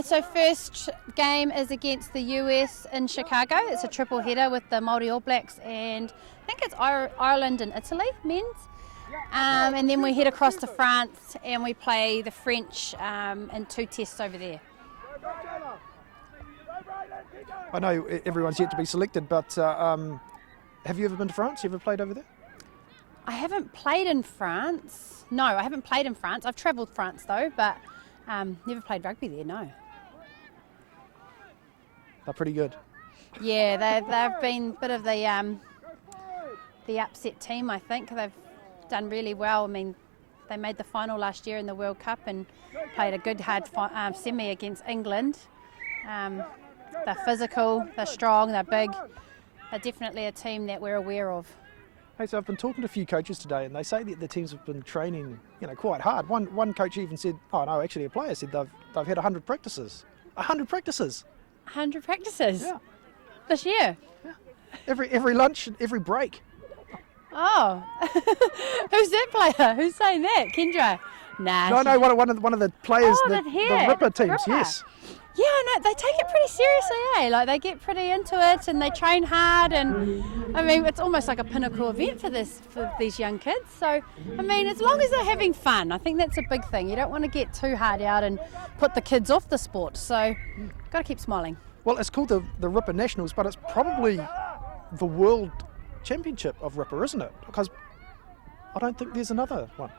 So first game is against the US in Chicago. It's a triple header with the Māori All Blacks and I think it's Ireland and Italy, men's. And then we head across to France and we play the French in 2 tests over there. I know everyone's yet to be selected, but have you ever been to France? You ever played over there? I haven't played in France. No, I haven't played in France. I've travelled France though, but never played rugby there, no. They're pretty good. Yeah, they've been a bit of the upset team, I think. They've done really well. I mean, they made the final last year in the World Cup and played a good hard semi against England. They're physical, they're strong, they're big. They're definitely a team that we're aware of. Hey, so I've been talking to a few coaches today, and they say that the teams have been training, quite hard. One coach even said, oh no, actually a player said they've had 100 practices. 100 practices. 100 practices. Yeah. This year. Yeah. Every lunch, every break. Oh, who's that player? Who's saying that? Kendra? Nah. No, one of the players, oh, the Rippa teams. Rippa. Yes. Yeah, no, they take it pretty seriously, eh? Like they get pretty into it and they train hard, and I mean it's almost like a pinnacle event for these young kids. So I mean, as long as they're having fun, I think that's a big thing. You don't want to get too hard out and put the kids off the sport. So got to keep smiling. Well, it's called the Rippa Nationals, but it's probably the World Championship of Rippa, isn't it? Because I don't think there's another one.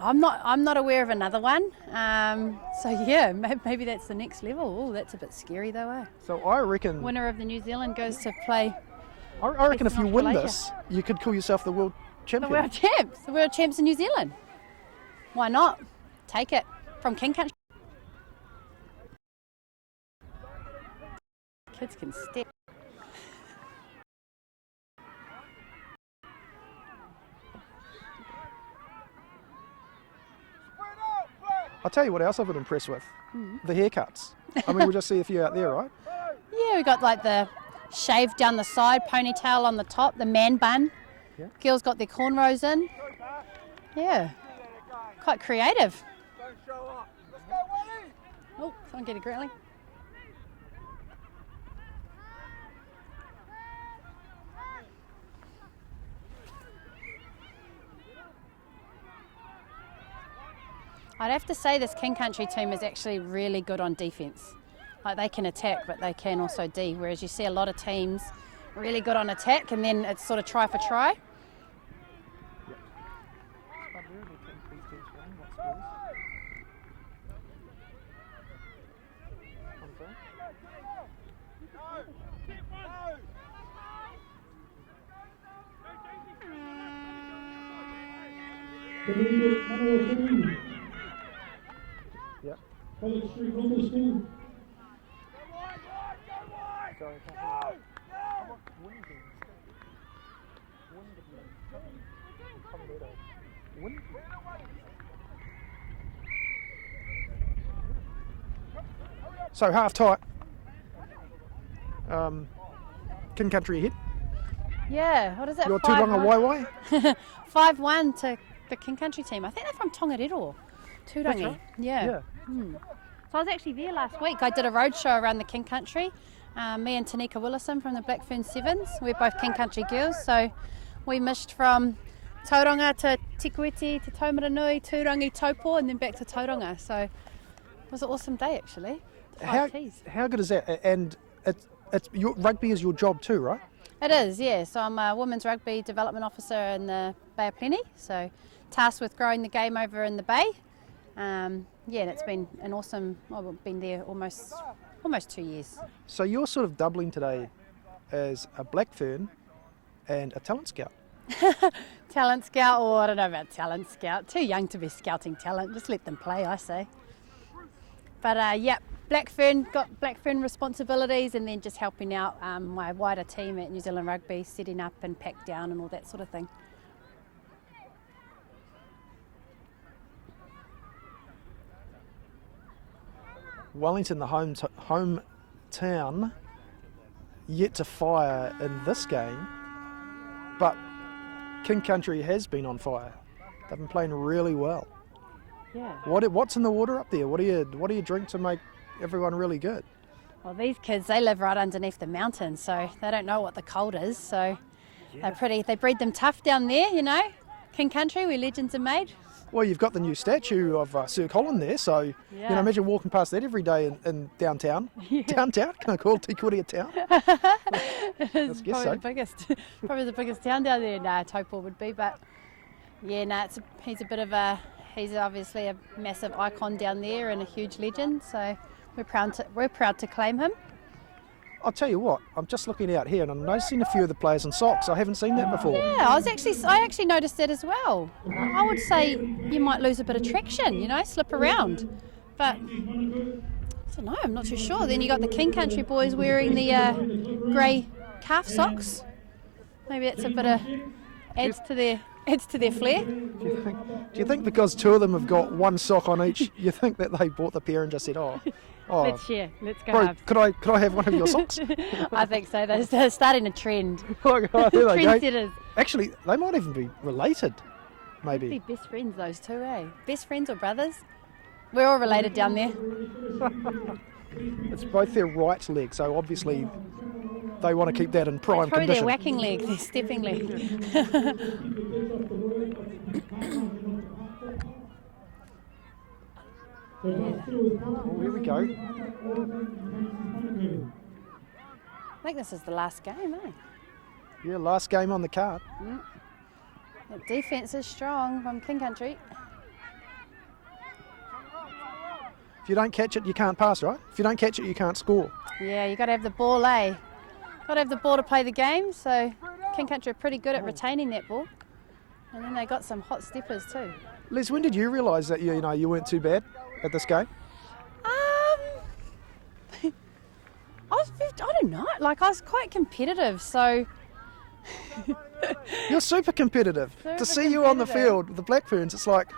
I'm not aware of another one. So yeah, maybe that's the next level. Oh, that's a bit scary though, eh? So I reckon winner of the New Zealand goes to play. I reckon if you win this, you could call yourself the world champion. The world champs in New Zealand. Why not? Take it from King Country. Kids can step. I'll tell you what else I've been impressed with. The haircuts. I mean, we'll just see a few out there, right? Yeah, we got like the shave down the side, ponytail on the top, the man bun. Yeah. Girls got their cornrows in. Yeah, quite creative. Oh, someone get a growling. I'd have to say this King Country team is actually really good on defence. Like they can attack, but they can also D, whereas you see a lot of teams really good on attack and then it's sort of try for try. College Street Local School. So half tight. King Country ahead. Yeah, what is it? You're Tūranga Waiwai? 5-1 to the King Country team. I think they're from Tongariro. Tūrangi. Right. Yeah. So I was actually there last week. I did a road show around the King Country. Me and Tanika Willison from the Black Ferns Sevens. We're both King Country girls, so we missed from Tauranga to Tikuiti to Taumaranui, Tūrangi, Taupo, and then back to Tauranga. So it was an awesome day actually. How good is that? And it's your rugby is your job too, right? It is, yeah. So I'm a women's rugby development officer in the Bay of Plenty. So tasked with growing the game over in the Bay. Yeah, and it's been an awesome. I've been there almost 2 years. So you're sort of doubling today is a black fern and a talent scout. Talent scout, or I don't know about talent scout. Too young to be scouting talent. Just let them play, I say. But yeah, black fern, got black fern responsibilities, and then just helping out my wider team at New Zealand Rugby, setting up and pack down and all that sort of thing. Wellington, the hometown, yet to fire in this game, but King Country has been on fire. They've been playing really well. Yeah. What's in the water up there? What do you drink to make everyone really good? Well, these kids, they live right underneath the mountains, so they don't know what the cold is. So they breed them tough down there, you know. King Country, where legends are made. Well, you've got the new statue of Sir Colin there, so you know, imagine walking past that every day in downtown. Yeah. Downtown? Can I call Te Kuiti a town? It's probably the biggest town down there. Nah, Taupo would be, but yeah, he's obviously a massive icon down there and a huge legend. So we're proud to claim him. I'll tell you what, I'm just looking out here and I'm noticing a few of the players in socks. I haven't seen that before. Yeah, I actually noticed that as well. I would say you might lose a bit of traction, you know, slip around. But I don't know, I'm not too sure. Then you got the King Country boys wearing the grey calf socks. Maybe that's a bit of adds to their flair. Do you think because two of them have got one sock on each, you think that they bought the pair and just said, oh, let's share. Let's go. Bro, could I have one of your socks? I think so. They're starting a trend. Trendsetters. Actually, they might even be related. Maybe. Be best friends, those two, eh? Best friends or brothers? We're all related down there. It's both their right leg, so obviously they want to keep that in prime probably condition. Their whacking leg, their stepping leg. Oh, here we go. I think this is the last game, eh? Yeah, last game on the card. The defence is strong from King Country. If you don't catch it, you can't pass, right? If you don't catch it, you can't score. Yeah, you got to have the ball, eh? Got to have the ball to play the game. So King Country are pretty good at retaining that ball, and then they got some hot steppers too. Les, when did you realise that you weren't too bad at this game? I don't know. Like, I was quite competitive, so. You're super competitive. To see you on the field with the Black Ferns, it's like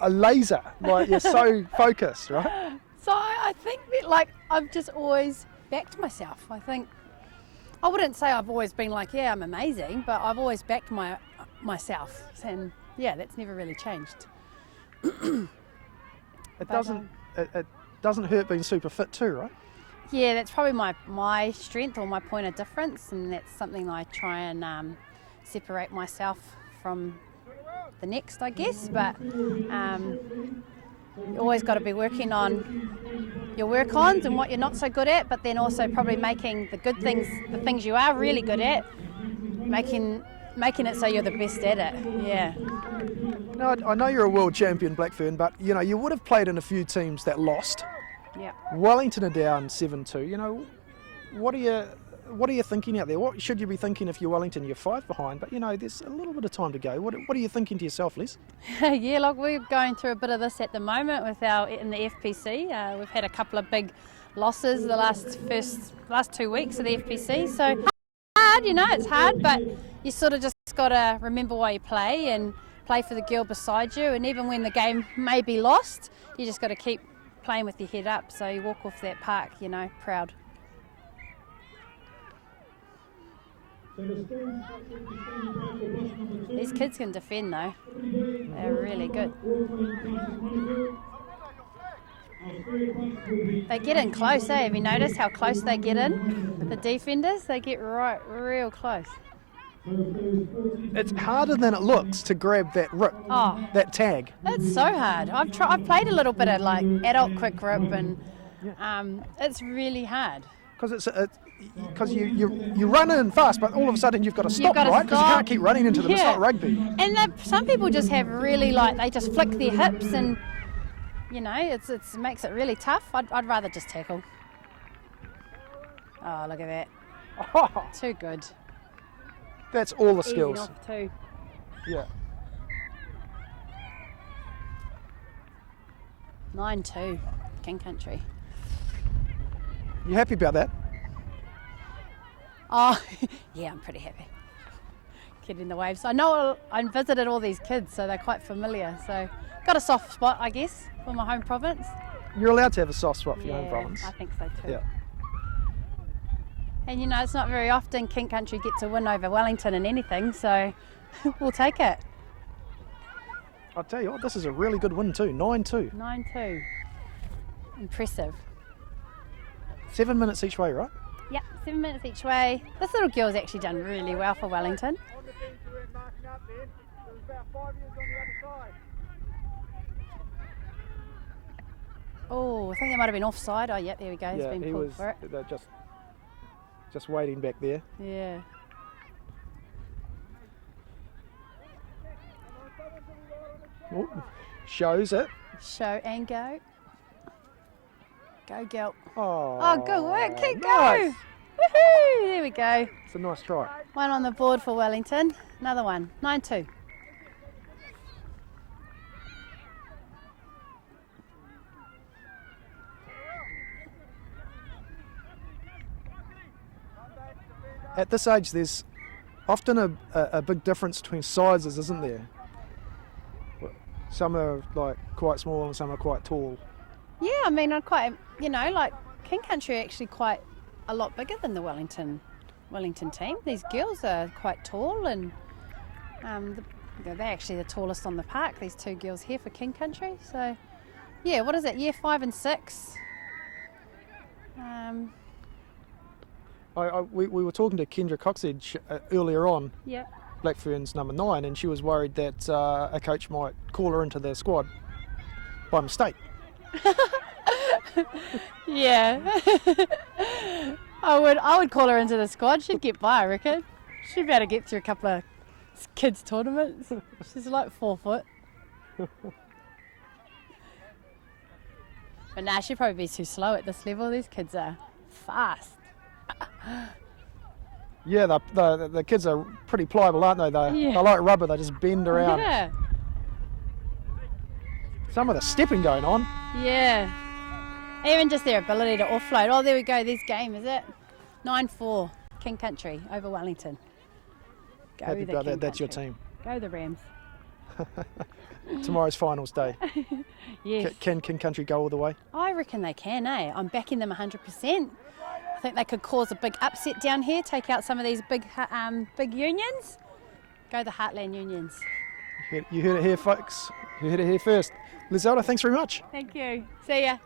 a laser. Like, you're so focused, right? So I think that, like, I've just always backed myself. I wouldn't say I've always been like, yeah, I'm amazing, but I've always backed myself, and yeah, that's never really changed. It doesn't hurt being super fit too, right? Yeah, that's probably my strength or my point of difference, and that's something I try and separate myself from the next, I guess. But you always got to be working on your work-ons and what you're not so good at, but then also probably making the good things, the things you are really good at, making it so you're the best at it. Yeah. No, I know you're a world champion, Black Fern, but you know you would have played in a few teams that lost. Yeah. Wellington are down 7-2. You know, what are you thinking out there? What should you be thinking if you're Wellington? You're 5 behind, but you know there's a little bit of time to go. What are you thinking to yourself, Les? Yeah, look, we're going through a bit of this at the moment with in the FPC. We've had a couple of big losses the last 2 weeks of the FPC. So hard, you know, it's hard, but you sort of just got to remember why you play and play for the girl beside you. And even when the game may be lost, you just got to keep playing with your head up, so you walk off that park, you know, proud. These kids can defend though. They're really good. They get in close, eh? Have you noticed how close they get in? The defenders, they get real close. It's harder than it looks to grab that rip, that tag. It's so hard. I've played a little bit of like adult quick rip, and it's really hard. Because you run in fast, but all of a sudden you've got to stop, right? Because you can't keep running into them. It's not rugby. And some people just have really they just flick their hips, and you know it makes it really tough. I'd rather just tackle. Oh, look at that. Too good. That's all the Easy skills. off too. Yeah. 9-2, King Country. You happy about that? Oh, yeah, I'm pretty happy. Getting the waves. I know I visited all these kids, so they're quite familiar. So got a soft spot, I guess, for my home province. You're allowed to have a soft spot for your home Yeah, province. I think so too. Yeah. And you know, it's not very often King Country get to win over Wellington in anything, so we'll take it. I'll tell you what, this is a really good win too. 9-2. 9-2. Impressive. 7 minutes each way, right? Yep, 7 minutes each way. This little girl's actually done really well for Wellington. Oh, I think they might have been offside. Oh, yep, there we go. He's been pulled for it. They're just waiting back there. Yeah. Oh, shows it. Show and go. Go, girl. Oh, good work. Keep nice. going. Woohoo! There we go. It's a nice try. One on the board for Wellington. Another one. 9-2. At this age, there's often a big difference between sizes, isn't there? Some are like quite small and some are quite tall. Yeah, I mean, I'm quite, you know, like King Country are actually quite a lot bigger than the Wellington team. These girls are quite tall, and they're actually the tallest on the park, these two girls here for King Country. So, yeah, what is it, year 5 and 6? We were talking to Kendra Coxedge earlier on, Yep. Black Ferns number 9, and she was worried that a coach might call her into the squad by mistake. Yeah. I would call her into the squad. She'd get by, I reckon. She'd be able to get through a couple of kids' tournaments. She's like 4 foot. But nah, she'd probably be too slow at this level. These kids are fast. Yeah, the kids are pretty pliable, aren't they? They're like rubber, they just bend around. Yeah. Some of the stepping going on. Yeah. Even just their ability to offload. Oh, there we go. This game, is it? 9-4, King Country over Wellington. Go Happy the about King that. That's your Country. team. Go the Rams. Tomorrow's finals day. Yes. Can King Country go all the way? I reckon they can, eh? I'm backing them 100%. I think they could cause a big upset down here, take out some of these big unions. Go the Heartland Unions. You heard it here, folks. You heard it here first. Lizelda, thanks very much. Thank you. See ya.